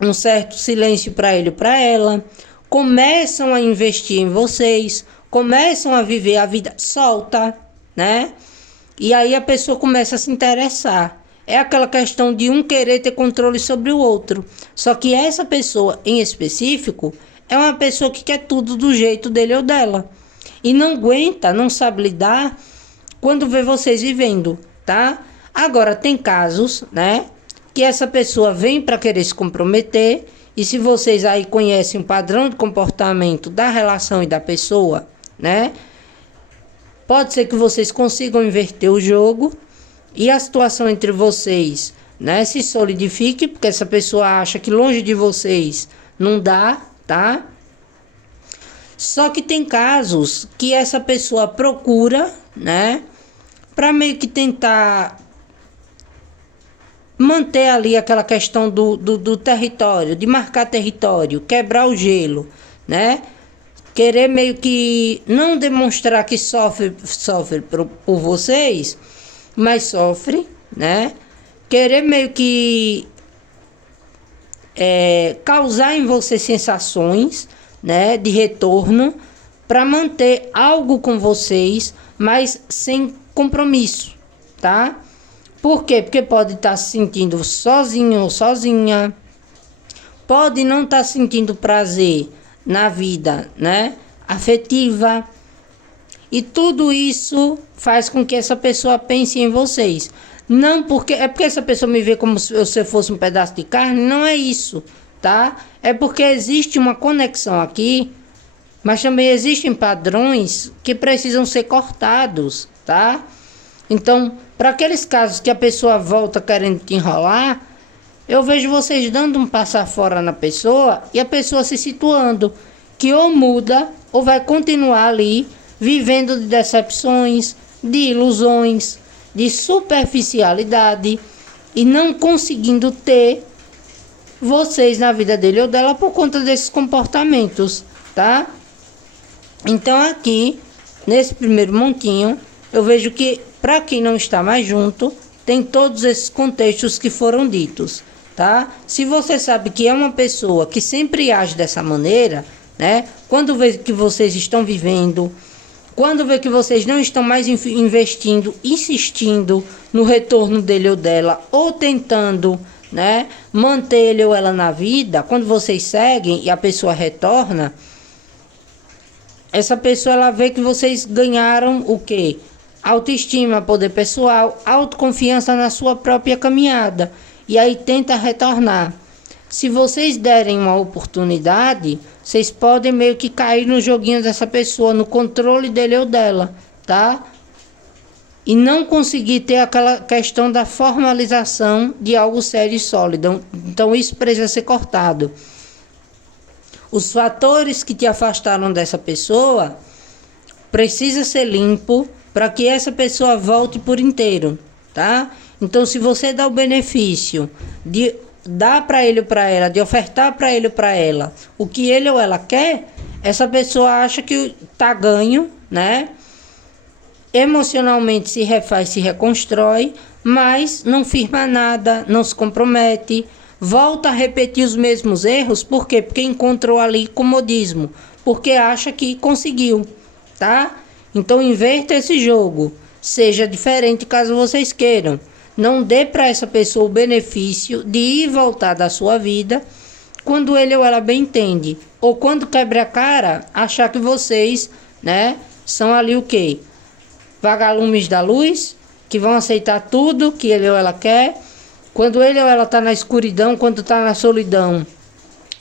um certo silêncio para ele ou para ela, começam a investir em vocês, começam a viver a vida solta, né? E aí a pessoa começa a se interessar. é aquela questão de um querer ter controle sobre o outro. Só que essa pessoa em específico é uma pessoa que quer tudo do jeito dele ou dela. E não aguenta, não sabe lidar quando vê vocês vivendo, tá? Agora, tem casos, né, que essa pessoa vem para querer se comprometer, e se vocês aí conhecem o padrão de comportamento da relação e da pessoa, né, pode ser que vocês consigam inverter o jogo e a situação entre vocês, né, se solidifique, porque essa pessoa acha que longe de vocês não dá, tá? Só que tem casos que essa pessoa procura, né, para meio que tentar manter ali aquela questão do território, de marcar território, quebrar o gelo, né? Querer meio que não demonstrar que sofre por vocês, mas sofre, né? Querer meio que causar em você sensações, né, de retorno, para manter algo com vocês, mas sem compromisso, tá? Por quê? Porque pode estar se sentindo sozinho ou sozinha, pode não estar sentindo prazer na vida, né, afetiva, e tudo isso faz com que essa pessoa pense em vocês. Não porque essa pessoa me vê como se eu fosse um pedaço de carne, não é isso, tá? É porque existe uma conexão aqui, mas também existem padrões que precisam ser cortados, tá? Então, para aqueles casos que a pessoa volta querendo te enrolar, eu vejo vocês dando um passar fora na pessoa e a pessoa se situando, que ou muda ou vai continuar ali vivendo de decepções, de ilusões, de superficialidade e não conseguindo ter vocês na vida dele ou dela por conta desses comportamentos, tá? Então aqui, nesse primeiro montinho, eu vejo que para quem não está mais junto, tem todos esses contextos que foram ditos, tá? Se você sabe que é uma pessoa que sempre age dessa maneira, né? Quando vê que vocês estão vivendo, quando vê que vocês não estão mais investindo, insistindo no retorno dele ou dela, ou tentando, né, manter ele ou ela na vida, quando vocês seguem e a pessoa retorna, essa pessoa ela vê que vocês ganharam o quê? Autoestima, poder pessoal, autoconfiança na sua própria caminhada. E aí tenta retornar. Se vocês derem uma oportunidade, vocês podem meio que cair no joguinho dessa pessoa, no controle dele ou dela, tá? E não conseguir ter aquela questão da formalização de algo sério e sólido. Então isso precisa ser cortado. Os fatores que te afastaram dessa pessoa precisa ser limpo para que essa pessoa volte por inteiro, tá? Então, se você dá o benefício de dar para ele ou para ela, de ofertar para ele ou para ela o que ele ou ela quer, essa pessoa acha que tá ganho, né? Emocionalmente se refaz, se reconstrói, mas não firma nada, não se compromete, volta a repetir os mesmos erros. Por quê? Porque encontrou ali comodismo, porque acha que conseguiu, tá? Então inverta esse jogo, seja diferente caso vocês queiram. Não dê para essa pessoa o benefício de ir e voltar da sua vida quando ele ou ela bem entende. Ou quando quebra a cara, achar que vocês, né, são ali o quê? Vagalumes da luz, que vão aceitar tudo que ele ou ela quer. Quando ele ou ela está na escuridão, quando está na solidão,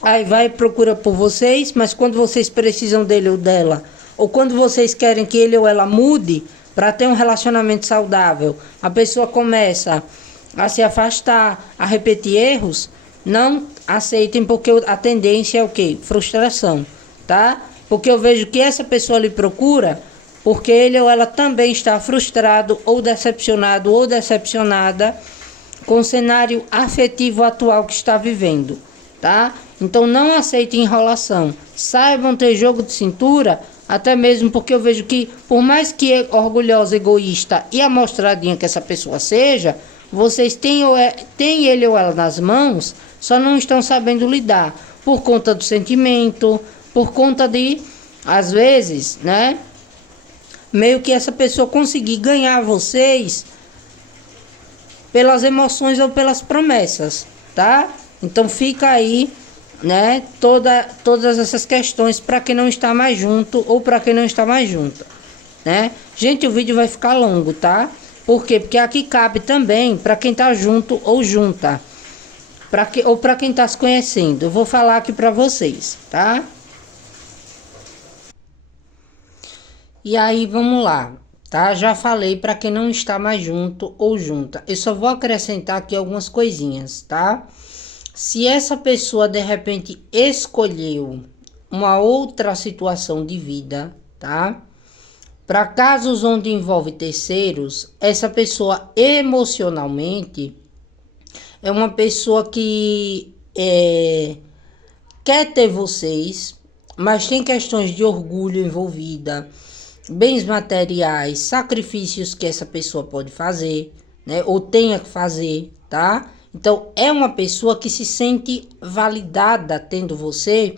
aí vai e procura por vocês, mas quando vocês precisam dele ou dela, ou quando vocês querem que ele ou ela mude para ter um relacionamento saudável, a pessoa começa a se afastar, a repetir erros, não aceitem, porque a tendência é o quê? Frustração, tá? Porque eu vejo que essa pessoa lhe procura porque ele ou ela também está frustrado ou decepcionado ou decepcionada com o cenário afetivo atual que está vivendo, tá? Então não aceitem enrolação, saibam ter jogo de cintura, até mesmo porque eu vejo que, por mais que é orgulhosa, egoísta e amostradinha que essa pessoa seja, vocês têm ele ou ela nas mãos, só não estão sabendo lidar, por conta do sentimento, por conta de, às vezes, né, meio que essa pessoa conseguir ganhar vocês pelas emoções ou pelas promessas, tá? Então fica aí, né, todas essas questões para quem não está mais junto ou para quem não está mais junta, né? Gente, o vídeo vai ficar longo, tá? Por quê? Porque aqui cabe também para quem tá junto ou junta, ou para quem tá se conhecendo. Eu vou falar aqui para vocês, tá? E aí, vamos lá, tá? Já falei para quem não está mais junto ou junta. Eu só vou acrescentar aqui algumas coisinhas, tá? Se essa pessoa de repente escolheu uma outra situação de vida, tá? Para casos onde envolve terceiros, essa pessoa emocionalmente é uma pessoa que quer ter vocês, mas tem questões de orgulho envolvida, bens materiais, sacrifícios que essa pessoa pode fazer, né? Ou tenha que fazer, tá? Então, é uma pessoa que se sente validada tendo você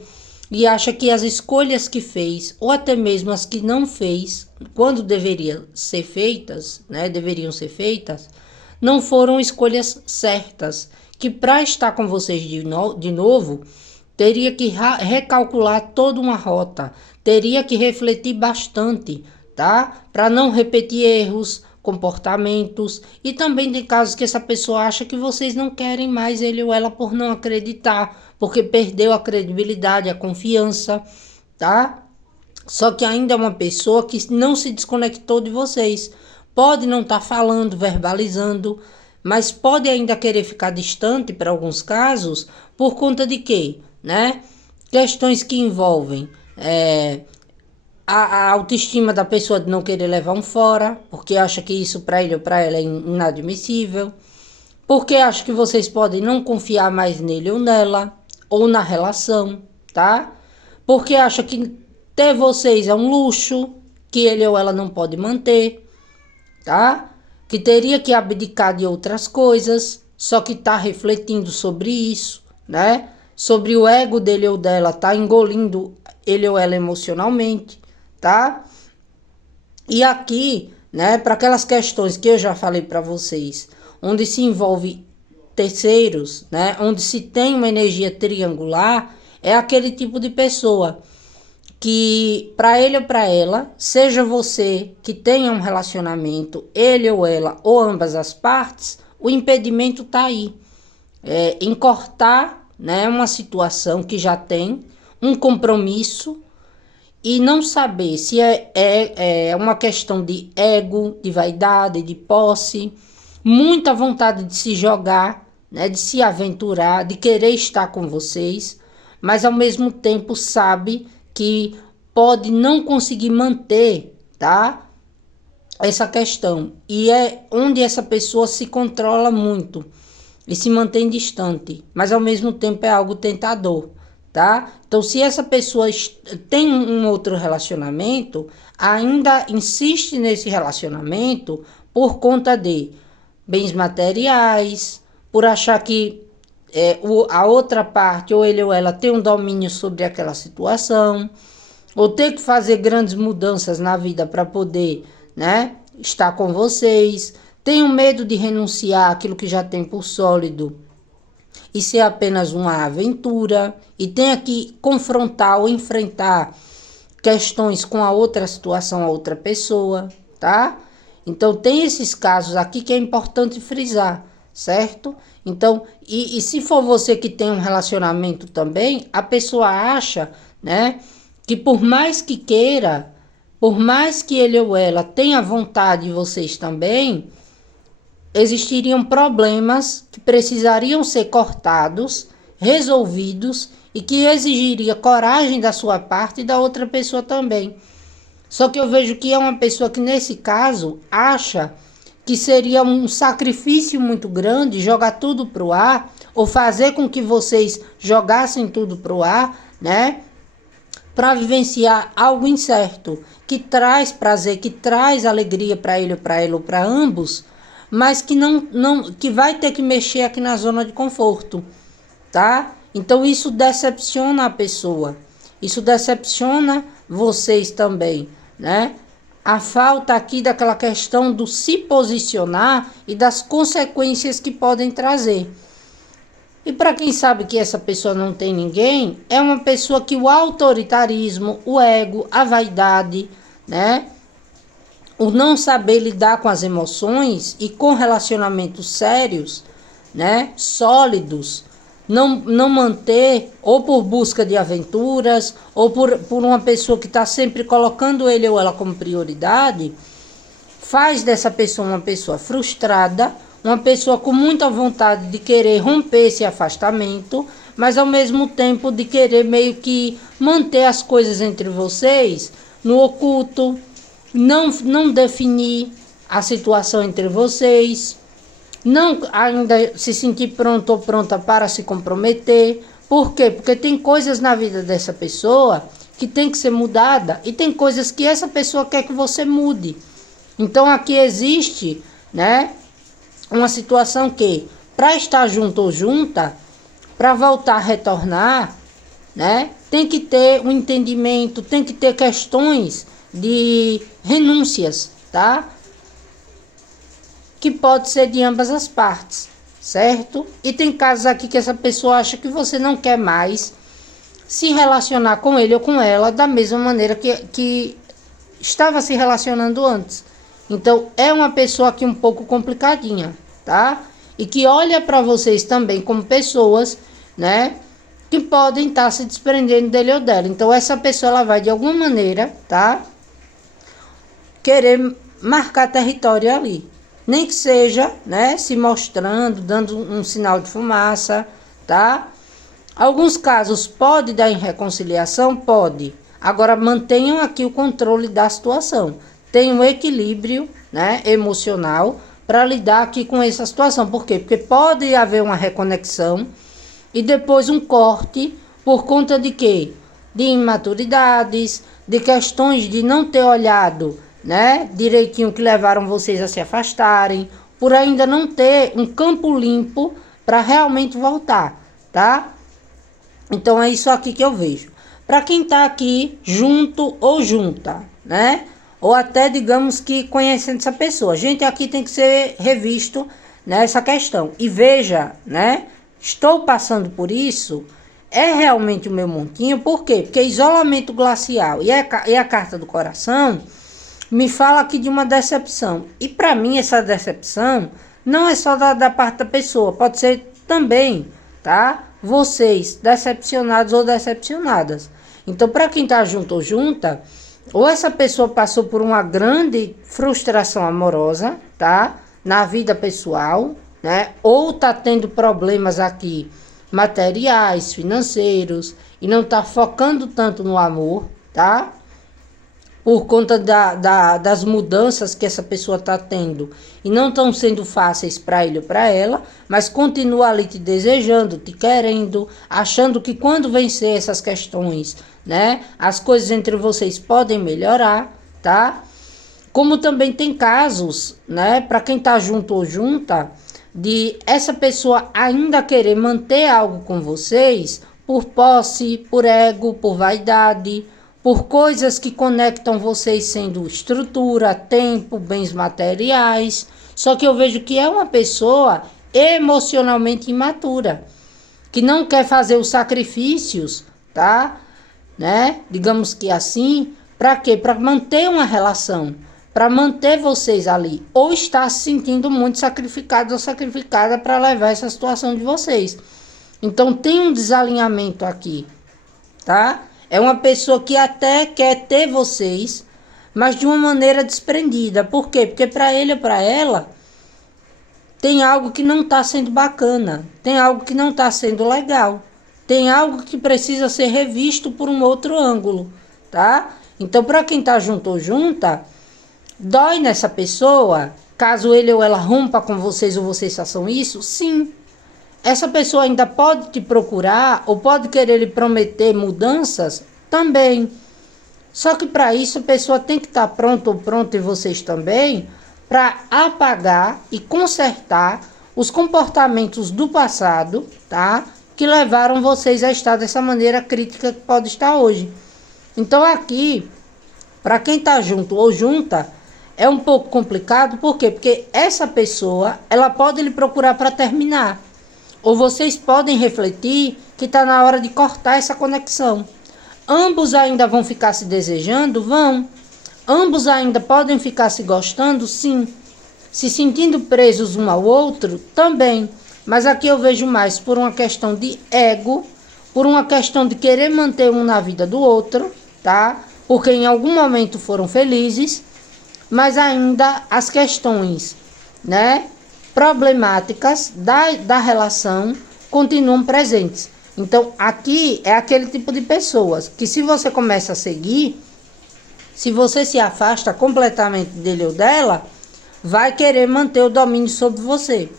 e acha que as escolhas que fez, ou até mesmo as que não fez, quando deveriam ser feitas, né? Deveriam ser feitas, não foram escolhas certas. Que para estar com vocês de novo, teria que recalcular toda uma rota, teria que refletir bastante, tá? Para não repetir erros, comportamentos, e também tem casos que essa pessoa acha que vocês não querem mais ele ou ela por não acreditar, porque perdeu a credibilidade, a confiança, tá? Só que ainda é uma pessoa que não se desconectou de vocês. Pode não estar falando, verbalizando, mas pode ainda querer ficar distante para alguns casos, por conta de quê? Né? Questões que envolvem a autoestima da pessoa de não querer levar um fora, porque acha que isso para ele ou para ela é inadmissível, porque acha que vocês podem não confiar mais nele ou nela, ou na relação, tá? Porque acha que ter vocês é um luxo, que ele ou ela não pode manter, tá? Que teria que abdicar de outras coisas, só que tá refletindo sobre isso, né? Sobre o ego dele ou dela, tá engolindo ele ou ela emocionalmente, tá? E aqui, né, para aquelas questões que eu já falei para vocês, onde se envolve terceiros, né, onde se tem uma energia triangular, é aquele tipo de pessoa que para ele ou para ela, seja você que tenha um relacionamento, ele ou ela, ou ambas as partes, o impedimento tá aí. Em cortar, né, uma situação que já tem, um compromisso, e não saber se é uma questão de ego, de vaidade, de posse, muita vontade de se jogar, né, de se aventurar, de querer estar com vocês, mas ao mesmo tempo sabe que pode não conseguir manter, tá? Essa questão. E é onde essa pessoa se controla muito e se mantém distante, mas ao mesmo tempo é algo tentador, tá? Então, se essa pessoa tem um outro relacionamento, ainda insiste nesse relacionamento por conta de bens materiais, por achar que a outra parte, ou ele ou ela, tem um domínio sobre aquela situação, ou ter que fazer grandes mudanças na vida para poder, né, estar com vocês. Tenho medo de renunciar àquilo que já tem por sólido e ser apenas uma aventura, e tenha que confrontar ou enfrentar questões com a outra situação, a outra pessoa, tá? Então tem esses casos aqui que é importante frisar, certo? Então, e se for você que tem um relacionamento também, a pessoa acha, né, que por mais que queira, por mais que ele ou ela tenha vontade de vocês também, existiriam problemas que precisariam ser cortados, resolvidos, e que exigiria coragem da sua parte e da outra pessoa também. Só que eu vejo que é uma pessoa que, nesse caso, acha que seria um sacrifício muito grande jogar tudo pro ar, ou fazer com que vocês jogassem tudo pro ar, né? Para vivenciar algo incerto, que traz prazer, que traz alegria para ele, para ela ou para ambos, mas que que vai ter que mexer aqui na zona de conforto, tá? Então isso decepciona a pessoa, isso decepciona vocês também, né? a falta aqui daquela questão do se posicionar e das consequências que podem trazer. E para quem sabe que essa pessoa não tem ninguém, é uma pessoa que o autoritarismo, o ego, a vaidade, né? O não saber lidar com as emoções e com relacionamentos sérios, né? Sólidos, não manter, ou por busca de aventuras, ou por uma pessoa que está sempre colocando ele ou ela como prioridade, faz dessa pessoa uma pessoa frustrada, uma pessoa com muita vontade de querer romper esse afastamento, mas ao mesmo tempo de querer meio que manter as coisas entre vocês no oculto, não definir a situação entre vocês, não ainda se sentir pronto ou pronta para se comprometer. Por quê? Porque tem coisas na vida dessa pessoa que tem que ser mudada e tem coisas que essa pessoa quer que você mude. Então aqui existe, né, uma situação que, para estar junto ou junta, para voltar a retornar, né, tem que ter um entendimento, tem que ter questões de renúncias, tá? Que pode ser de ambas as partes, certo? E tem casos aqui que essa pessoa acha que você não quer mais se relacionar com ele ou com ela da mesma maneira que estava se relacionando antes. Então, é uma pessoa aqui um pouco complicadinha, tá? E que olha para vocês também como pessoas, né, que podem estar se desprendendo dele ou dela. Então, essa pessoa, ela vai de alguma maneira, tá, querer marcar território ali. Nem que seja, né, se mostrando, dando um sinal de fumaça, tá? Alguns casos pode dar em reconciliação? Pode. Agora, mantenham aqui o controle da situação. Tenham um equilíbrio, né, emocional para lidar aqui com essa situação. Por quê? Porque pode haver uma reconexão e depois um corte por conta de quê? De imaturidades, de questões de não ter olhado, né, direitinho, que levaram vocês a se afastarem, por ainda não ter um campo limpo para realmente voltar, tá? Então é isso aqui que eu vejo. Para quem tá aqui junto ou junta, né? Ou até, digamos que conhecendo essa pessoa. A gente aqui tem que ser revisto nessa questão. E veja, né? Estou passando por isso. É realmente o meu montinho. Por quê? Porque isolamento glacial e a carta do coração me fala aqui de uma decepção. E para mim essa decepção não é só da parte da pessoa. Pode ser também, tá? Vocês decepcionados ou decepcionadas. Então, para quem tá junto ou junta, ou essa pessoa passou por uma grande frustração amorosa, tá? Na vida pessoal, né? Ou tá tendo problemas aqui materiais, financeiros, e não tá focando tanto no amor, tá? Por conta das mudanças que essa pessoa está tendo e não estão sendo fáceis para ele ou para ela, mas continua ali te desejando, te querendo, achando que quando vencer essas questões, né, as coisas entre vocês podem melhorar, tá? Como também tem casos, né, para quem tá junto ou junta, de essa pessoa ainda querer manter algo com vocês por posse, por ego, por vaidade, por coisas que conectam vocês, sendo estrutura, tempo, bens materiais. Só que eu vejo que é uma pessoa emocionalmente imatura, que não quer fazer os sacrifícios, tá? Né? Digamos que assim, para quê? Para manter uma relação, para manter vocês ali, ou está se sentindo muito sacrificado ou sacrificada para levar essa situação de vocês. Então tem um desalinhamento aqui, tá? É uma pessoa que até quer ter vocês, mas de uma maneira desprendida. Por quê? Porque para ele ou para ela tem algo que não está sendo bacana, tem algo que não está sendo legal, tem algo que precisa ser revisto por um outro ângulo, tá? Então, para quem está junto ou junta, dói nessa pessoa, caso ele ou ela rompa com vocês ou vocês façam isso, sim. Essa pessoa ainda pode te procurar ou pode querer lhe prometer mudanças também. Só que para isso a pessoa tem que estar pronta ou pronta, e vocês também, para apagar e consertar os comportamentos do passado, tá? Que levaram vocês a estar dessa maneira crítica que pode estar hoje. Então aqui Para quem tá junto ou junta, é um pouco complicado. Por quê? Porque essa pessoa, ela pode lhe procurar para terminar. Ou vocês podem refletir que está na hora de cortar essa conexão. Ambos ainda vão ficar se desejando? Vão. Ambos ainda podem ficar se gostando? Sim. Se sentindo presos um ao outro? Também. Mas aqui eu vejo mais por uma questão de ego, por uma questão de querer manter um na vida do outro, tá? Porque em algum momento foram felizes, mas ainda as questões, né, problemáticas da relação continuam presentes. Então, aqui é aquele tipo de pessoas que, se você começa a seguir, se você se afasta completamente dele ou dela, vai querer manter o domínio sobre você.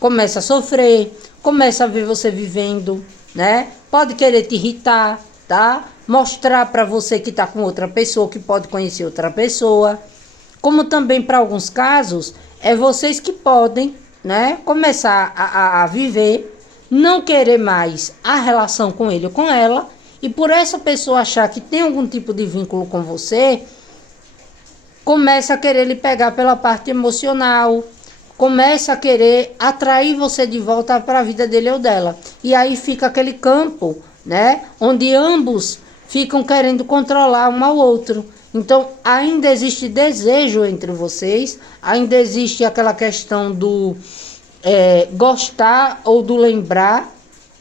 Começa a sofrer, começa a ver você vivendo, né? Pode querer te irritar, tá? Mostrar para você que tá com outra pessoa, que pode conhecer outra pessoa. Como também, para alguns casos, é vocês que podem, né, começar a viver, não querer mais a relação com ele ou com ela, e por essa pessoa achar que tem algum tipo de vínculo com você, começa a querer lhe pegar pela parte emocional, começa a querer atrair você de volta para a vida dele ou dela. E aí fica aquele campo, né, onde ambos ficam querendo controlar um ao outro. Então, ainda existe desejo entre vocês, ainda existe aquela questão do gostar ou do lembrar,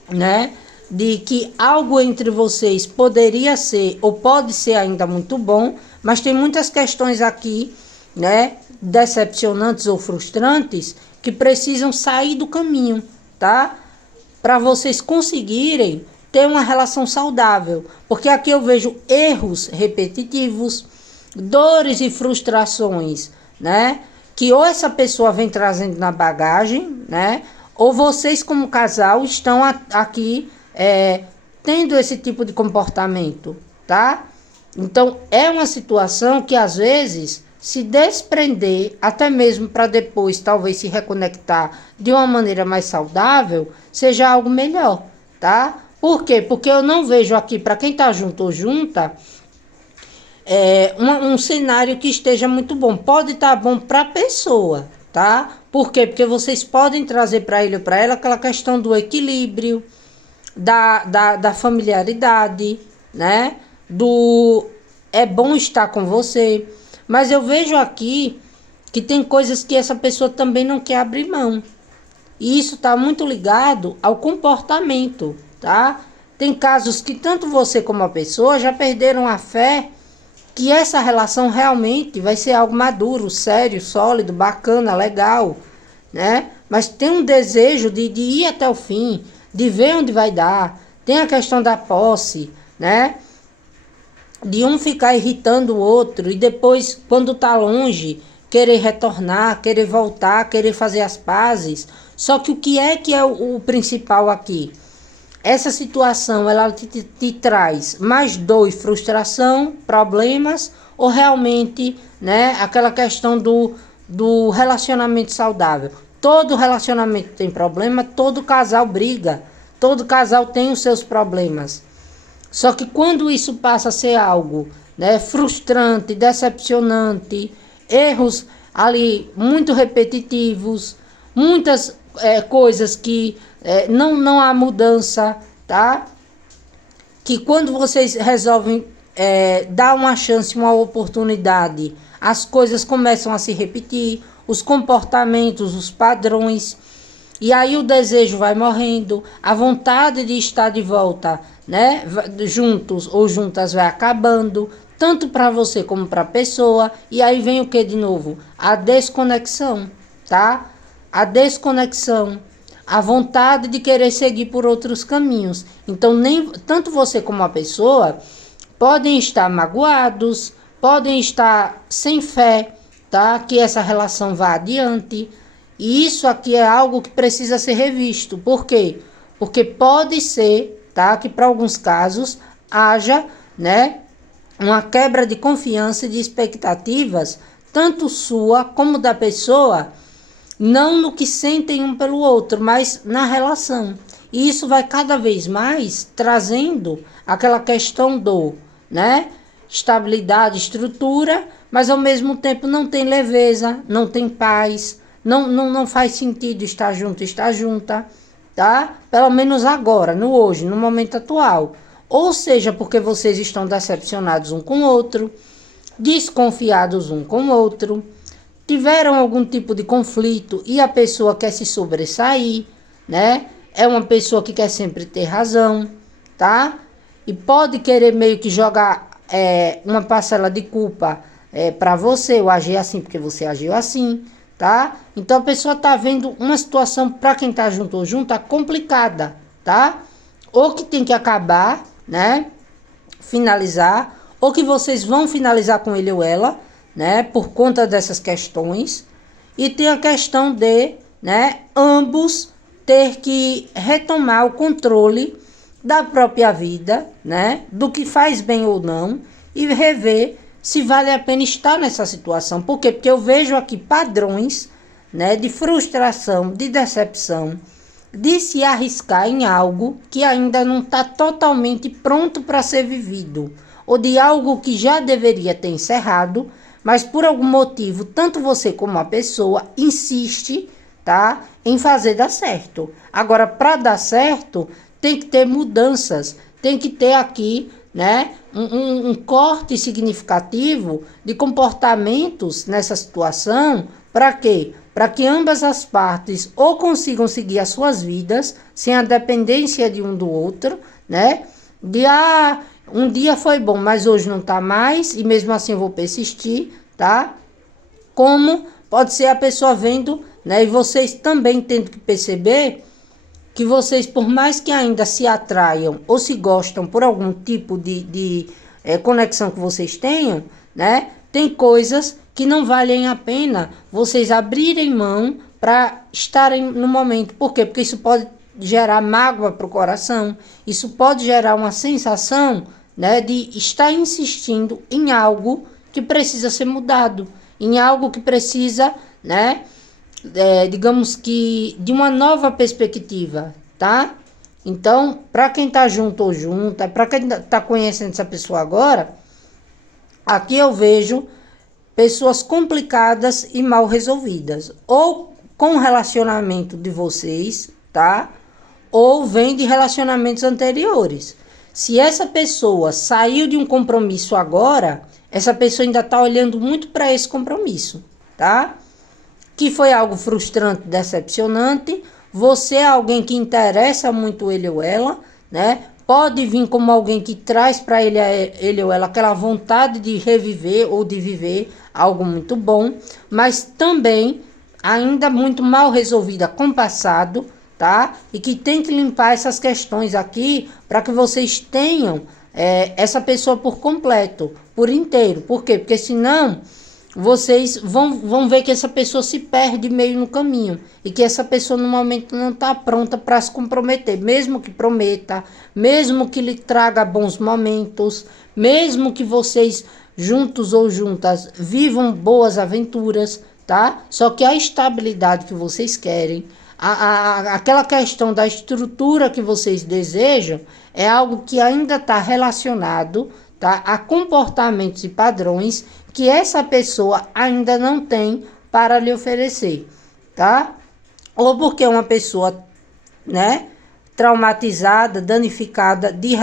né, de que algo entre vocês poderia ser ou pode ser ainda muito bom, mas tem muitas questões aqui, né, decepcionantes ou frustrantes, que precisam sair do caminho, tá? Para vocês conseguirem ter uma relação saudável, porque aqui eu vejo erros repetitivos, dores e frustrações, né? Que ou essa pessoa vem trazendo na bagagem, né? Ou vocês como casal estão aqui tendo esse tipo de comportamento, tá? Então é uma situação que às vezes se desprender, até mesmo para depois talvez se reconectar de uma maneira mais saudável, seja algo melhor, tá? Por quê? Porque eu não vejo aqui, para quem tá junto ou junta, um cenário que esteja muito bom. Pode estar bom para a pessoa, tá? Por quê? Porque vocês podem trazer para ele ou para ela aquela questão do equilíbrio, da familiaridade, né? É bom estar com você. Mas eu vejo aqui que tem coisas que essa pessoa também não quer abrir mão. E isso está muito ligado ao comportamento, tá? Tem casos que tanto você como a pessoa já perderam a fé que essa relação realmente vai ser algo maduro, sério, sólido, bacana, legal, né? Mas tem um desejo de ir até o fim, de ver onde vai dar. Tem a questão da posse, né? De um ficar irritando o outro e depois, quando tá longe, querer retornar, querer voltar, querer fazer as pazes. Só que o que é o principal aqui? Essa situação, ela te traz mais dor e frustração, problemas, ou realmente, né, aquela questão do relacionamento saudável. Todo relacionamento tem problema, todo casal briga, todo casal tem os seus problemas. Só que quando isso passa a ser algo, né, frustrante, decepcionante, erros ali muito repetitivos, muitas coisas que não há mudança, tá? Que quando vocês resolvem dar uma chance, uma oportunidade, as coisas começam a se repetir, os comportamentos, os padrões, e aí o desejo vai morrendo, a vontade de estar de volta, né, juntos ou juntas vai acabando, tanto para você como para a pessoa, e aí vem o que de novo? A desconexão, tá? A desconexão, a vontade de querer seguir por outros caminhos. Então, tanto você como a pessoa podem estar magoados, podem estar sem fé, tá? Que essa relação vá adiante. E isso aqui é algo que precisa ser revisto. Por quê? Porque pode ser, tá, que para alguns casos haja, né, uma quebra de confiança e de expectativas, tanto sua como da pessoa, não no que sentem um pelo outro, mas na relação. E isso vai cada vez mais trazendo aquela questão né, estabilidade, estrutura, mas ao mesmo tempo não tem leveza, não tem paz, não faz sentido estar junto, estar junta, tá? Pelo menos agora, no hoje, no momento atual. Ou seja, porque vocês estão decepcionados um com o outro, desconfiados um com o outro, tiveram algum tipo de conflito e a pessoa quer se sobressair, né? É uma pessoa que quer sempre ter razão, tá? E pode querer meio que jogar uma parcela de culpa para você, eu agi assim porque você agiu assim, tá? Então a pessoa tá vendo uma situação, para quem tá junto ou junta, complicada, tá? Ou que tem que acabar, né? Finalizar, ou que vocês vão finalizar com ele ou ela, né? Por conta dessas questões. E tem a questão de, né? Ambos ter que retomar o controle da própria vida, né? Do que faz bem ou não, e rever se vale a pena estar nessa situação. Por quê? Porque eu vejo aqui padrões, né? De frustração, de decepção, de se arriscar em algo que ainda não está totalmente pronto para ser vivido, ou de algo que já deveria ter encerrado, mas por algum motivo, tanto você como a pessoa insiste, tá, em fazer dar certo. Agora, para dar certo, tem que ter mudanças, tem que ter aqui, né, um corte significativo de comportamentos nessa situação. Para quê? Para que ambas as partes ou consigam seguir as suas vidas sem a dependência de um do outro, né? Um dia foi bom, mas hoje não tá mais, e mesmo assim eu vou persistir, tá? Como pode ser a pessoa vendo, né? E vocês também tendo que perceber que vocês, por mais que ainda se atraiam ou se gostam por algum tipo de conexão que vocês tenham, né? Tem coisas que não valem a pena vocês abrirem mão para estarem no momento. Por quê? Porque isso pode gerar mágoa para o coração, isso pode gerar uma sensação, né, de estar insistindo em algo que precisa ser mudado, em algo que precisa, né, digamos que de uma nova perspectiva, tá? Então, para quem tá junto ou junta, para quem tá conhecendo essa pessoa agora, aqui eu vejo pessoas complicadas e mal resolvidas, ou com o relacionamento de vocês, tá? Ou vem de relacionamentos anteriores. Se essa pessoa saiu de um compromisso agora, essa pessoa ainda tá olhando muito para esse compromisso, tá? Que foi algo frustrante, decepcionante. Você é alguém que interessa muito ele ou ela, né? Pode vir como alguém que traz para ele ou ela aquela vontade de reviver ou de viver algo muito bom, mas também ainda muito mal resolvida com o passado, tá? E que tem que limpar essas questões aqui para que vocês tenham essa pessoa por completo, por inteiro. Por quê? Porque senão vocês vão ver que essa pessoa se perde meio no caminho e que essa pessoa no momento não está pronta para se comprometer, mesmo que prometa, mesmo que lhe traga bons momentos, mesmo que vocês juntos ou juntas vivam boas aventuras, tá? Só que a estabilidade que vocês querem, aquela questão da estrutura que vocês desejam é algo que ainda está relacionado, tá, a comportamentos e padrões que essa pessoa ainda não tem para lhe oferecer, tá? Ou porque é uma pessoa, né, traumatizada, danificada de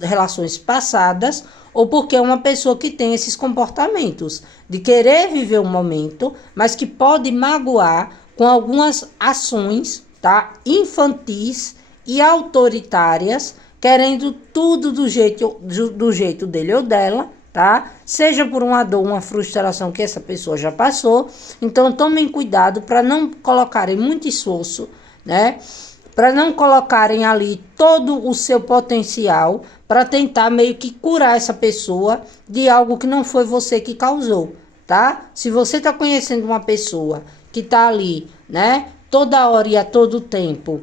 relações passadas, ou porque é uma pessoa que tem esses comportamentos de querer viver o momento, mas que pode magoar com algumas ações, tá, infantis e autoritárias, querendo tudo do jeito dele ou dela, tá? Seja por uma dor, uma frustração que essa pessoa já passou. Então tomem cuidado para não colocarem muito esforço, né? Para não colocarem ali todo o seu potencial para tentar meio que curar essa pessoa de algo que não foi você que causou, tá? Se você tá conhecendo uma pessoa que tá ali, né, toda hora e a todo tempo,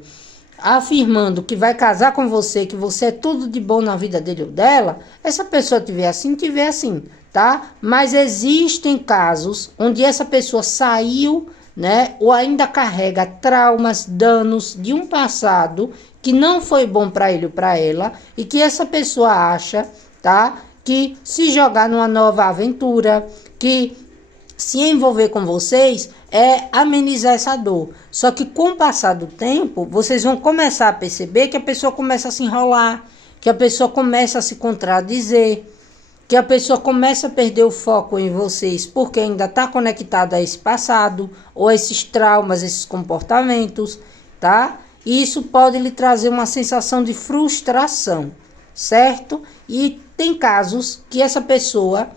afirmando que vai casar com você, que você é tudo de bom na vida dele ou dela, essa pessoa te vê assim, tá? Mas existem casos onde essa pessoa saiu, né, ou ainda carrega traumas, danos de um passado que não foi bom para ele ou para ela, e que essa pessoa acha, tá, que se jogar numa nova aventura, que se envolver com vocês é amenizar essa dor. Só que com o passar do tempo, vocês vão começar a perceber que a pessoa começa a se enrolar, que a pessoa começa a se contradizer, que a pessoa começa a perder o foco em vocês porque ainda está conectada a esse passado, ou a esses traumas, esses comportamentos, tá? E isso pode lhe trazer uma sensação de frustração, certo? E tem casos que essa pessoa,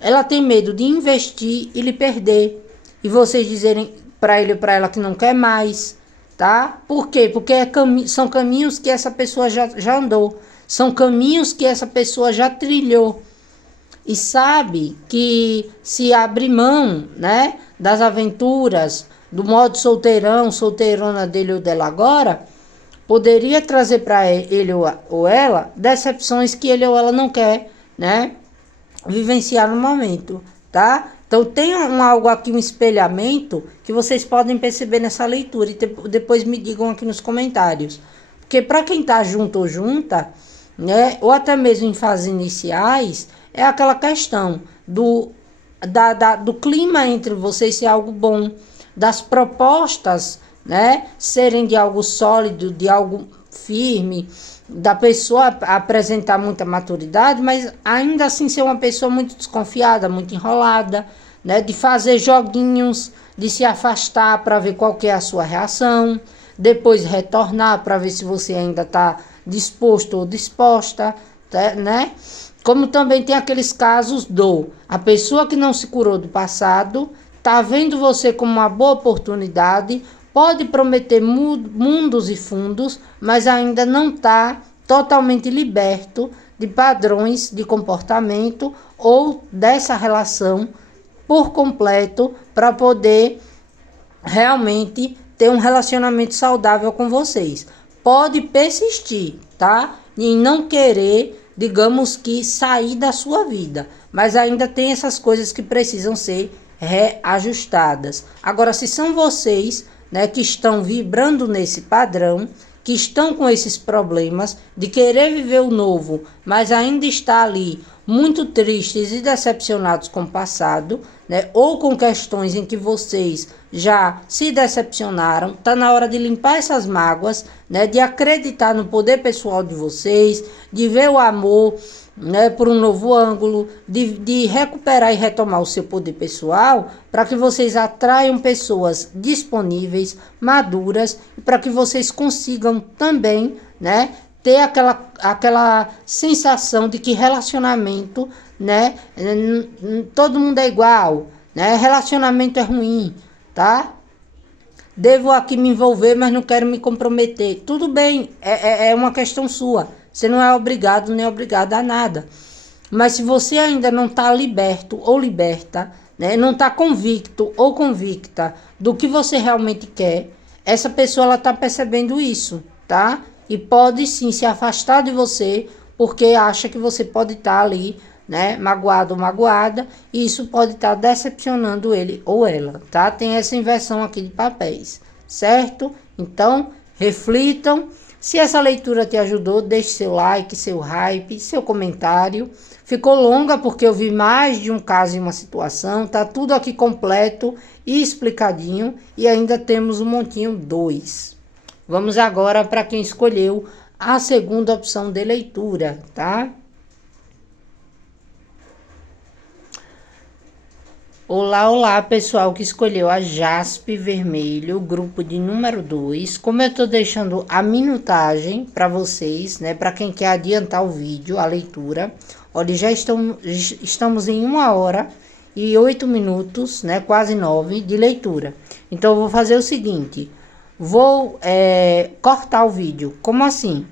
ela tem medo de investir e lhe perder, e vocês dizerem para ele ou para ela que não quer mais, tá? Por quê? Porque são caminhos que essa pessoa já andou, são caminhos que essa pessoa já trilhou, e sabe que se abrir mão, né, das aventuras, do modo solteirão, solteirona dele ou dela agora, poderia trazer para ele ou ela decepções que ele ou ela não quer, né, vivenciar no momento, tá? Então tem algo aqui, um espelhamento que vocês podem perceber nessa leitura e depois me digam aqui nos comentários. Porque para quem tá junto ou junta, né, ou até mesmo em fases iniciais, é aquela questão do clima entre vocês ser algo bom, das propostas, né, serem de algo sólido, de algo firme, da pessoa apresentar muita maturidade, mas ainda assim ser uma pessoa muito desconfiada, muito enrolada, né, de fazer joguinhos, de se afastar para ver qual que é a sua reação, depois retornar para ver se você ainda está disposto ou disposta, né? Como também tem aqueles casos a pessoa que não se curou do passado, tá vendo você como uma boa oportunidade, pode prometer mundos e fundos, mas ainda não está totalmente liberto de padrões de comportamento ou dessa relação por completo para poder realmente ter um relacionamento saudável com vocês. Pode persistir, tá? Em não querer, digamos que, sair da sua vida, mas ainda tem essas coisas que precisam ser reajustadas. Agora, se são vocês, né, que estão vibrando nesse padrão, que estão com esses problemas de querer viver o novo, mas ainda está ali muito tristes e decepcionados com o passado, né, ou com questões em que vocês já se decepcionaram, está na hora de limpar essas mágoas, né, de acreditar no poder pessoal de vocês, de ver o amor, né, por um novo ângulo, de recuperar e retomar o seu poder pessoal, para que vocês atraiam pessoas disponíveis, maduras, para que vocês consigam também, né, ter aquela sensação de que relacionamento, né, todo mundo é igual, né, relacionamento é ruim, tá? Devo aqui me envolver, mas não quero me comprometer. Tudo bem, é uma questão sua. Você não é obrigado nem obrigada a nada. Mas se você ainda não está liberto ou liberta, né, não está convicto ou convicta do que você realmente quer, essa pessoa ela está percebendo isso, tá? E pode sim se afastar de você porque acha que você pode estar ali, né, magoado ou magoada, e isso pode estar decepcionando ele ou ela, tá? Tem essa inversão aqui de papéis, certo? Então, reflitam. Se essa leitura te ajudou, deixe seu like, seu hype, seu comentário. Ficou longa porque eu vi mais de um caso e uma situação, tá tudo aqui completo e explicadinho, e ainda temos um montinho 2. Vamos agora para quem escolheu a segunda opção de leitura, tá? Olá, olá, pessoal que escolheu a Jaspe Vermelho, grupo de número 2. Como eu tô deixando a minutagem para vocês, né, para quem quer adiantar o vídeo, a leitura. Olha, já estamos em 1 hora e 8 minutos, né, quase 9 de leitura. Então eu vou fazer o seguinte, vou cortar o vídeo. Como assim?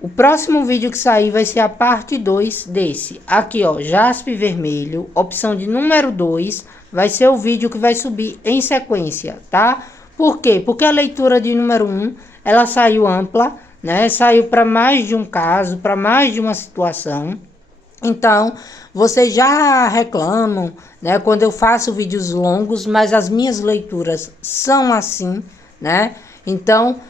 O próximo vídeo que sair vai ser a parte 2 desse. Aqui, ó, Jaspe Vermelho, opção de número 2, vai ser o vídeo que vai subir em sequência, tá? Por quê? Porque a leitura de número 1, ela saiu ampla, né? Saiu para mais de um caso, para mais de uma situação. Então, vocês já reclamam, né, quando eu faço vídeos longos, mas as minhas leituras são assim, né? Então,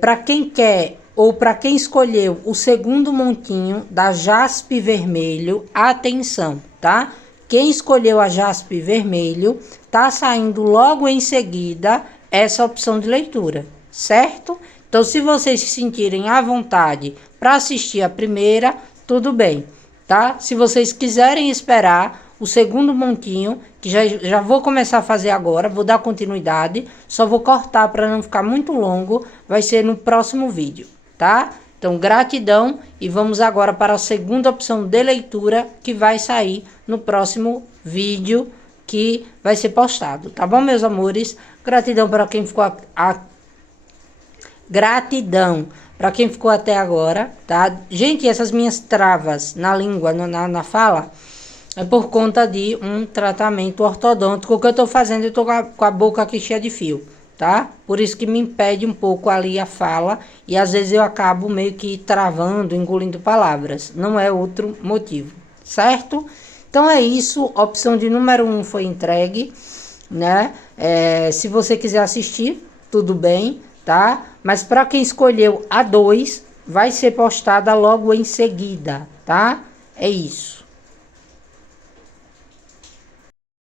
para quem quer ou para quem escolheu o segundo montinho da Jaspe Vermelho, atenção, tá? Quem escolheu a Jaspe Vermelho, tá saindo logo em seguida essa opção de leitura, certo? Então, se vocês se sentirem à vontade para assistir a primeira, tudo bem, tá? Se vocês quiserem esperar o segundo montinho, que já vou começar a fazer agora, vou dar continuidade, só vou cortar para não ficar muito longo, vai ser no próximo vídeo, tá? Então, gratidão e vamos agora para a segunda opção de leitura que vai sair no próximo vídeo que vai ser postado, tá bom, meus amores? Gratidão para quem ficou Gratidão para quem ficou até agora, tá? Gente, essas minhas travas na língua, na fala, é por conta de um tratamento ortodôntico que eu tô fazendo. Eu tô com a boca aqui cheia de fio, tá? Por isso que me impede um pouco ali a fala e às vezes eu acabo meio que travando, engolindo palavras. Não é outro motivo, certo? Então é isso, opção de número 1 foi entregue, né? Se você quiser assistir, tudo bem, tá? Mas para quem escolheu a 2, vai ser postada logo em seguida, tá? É isso.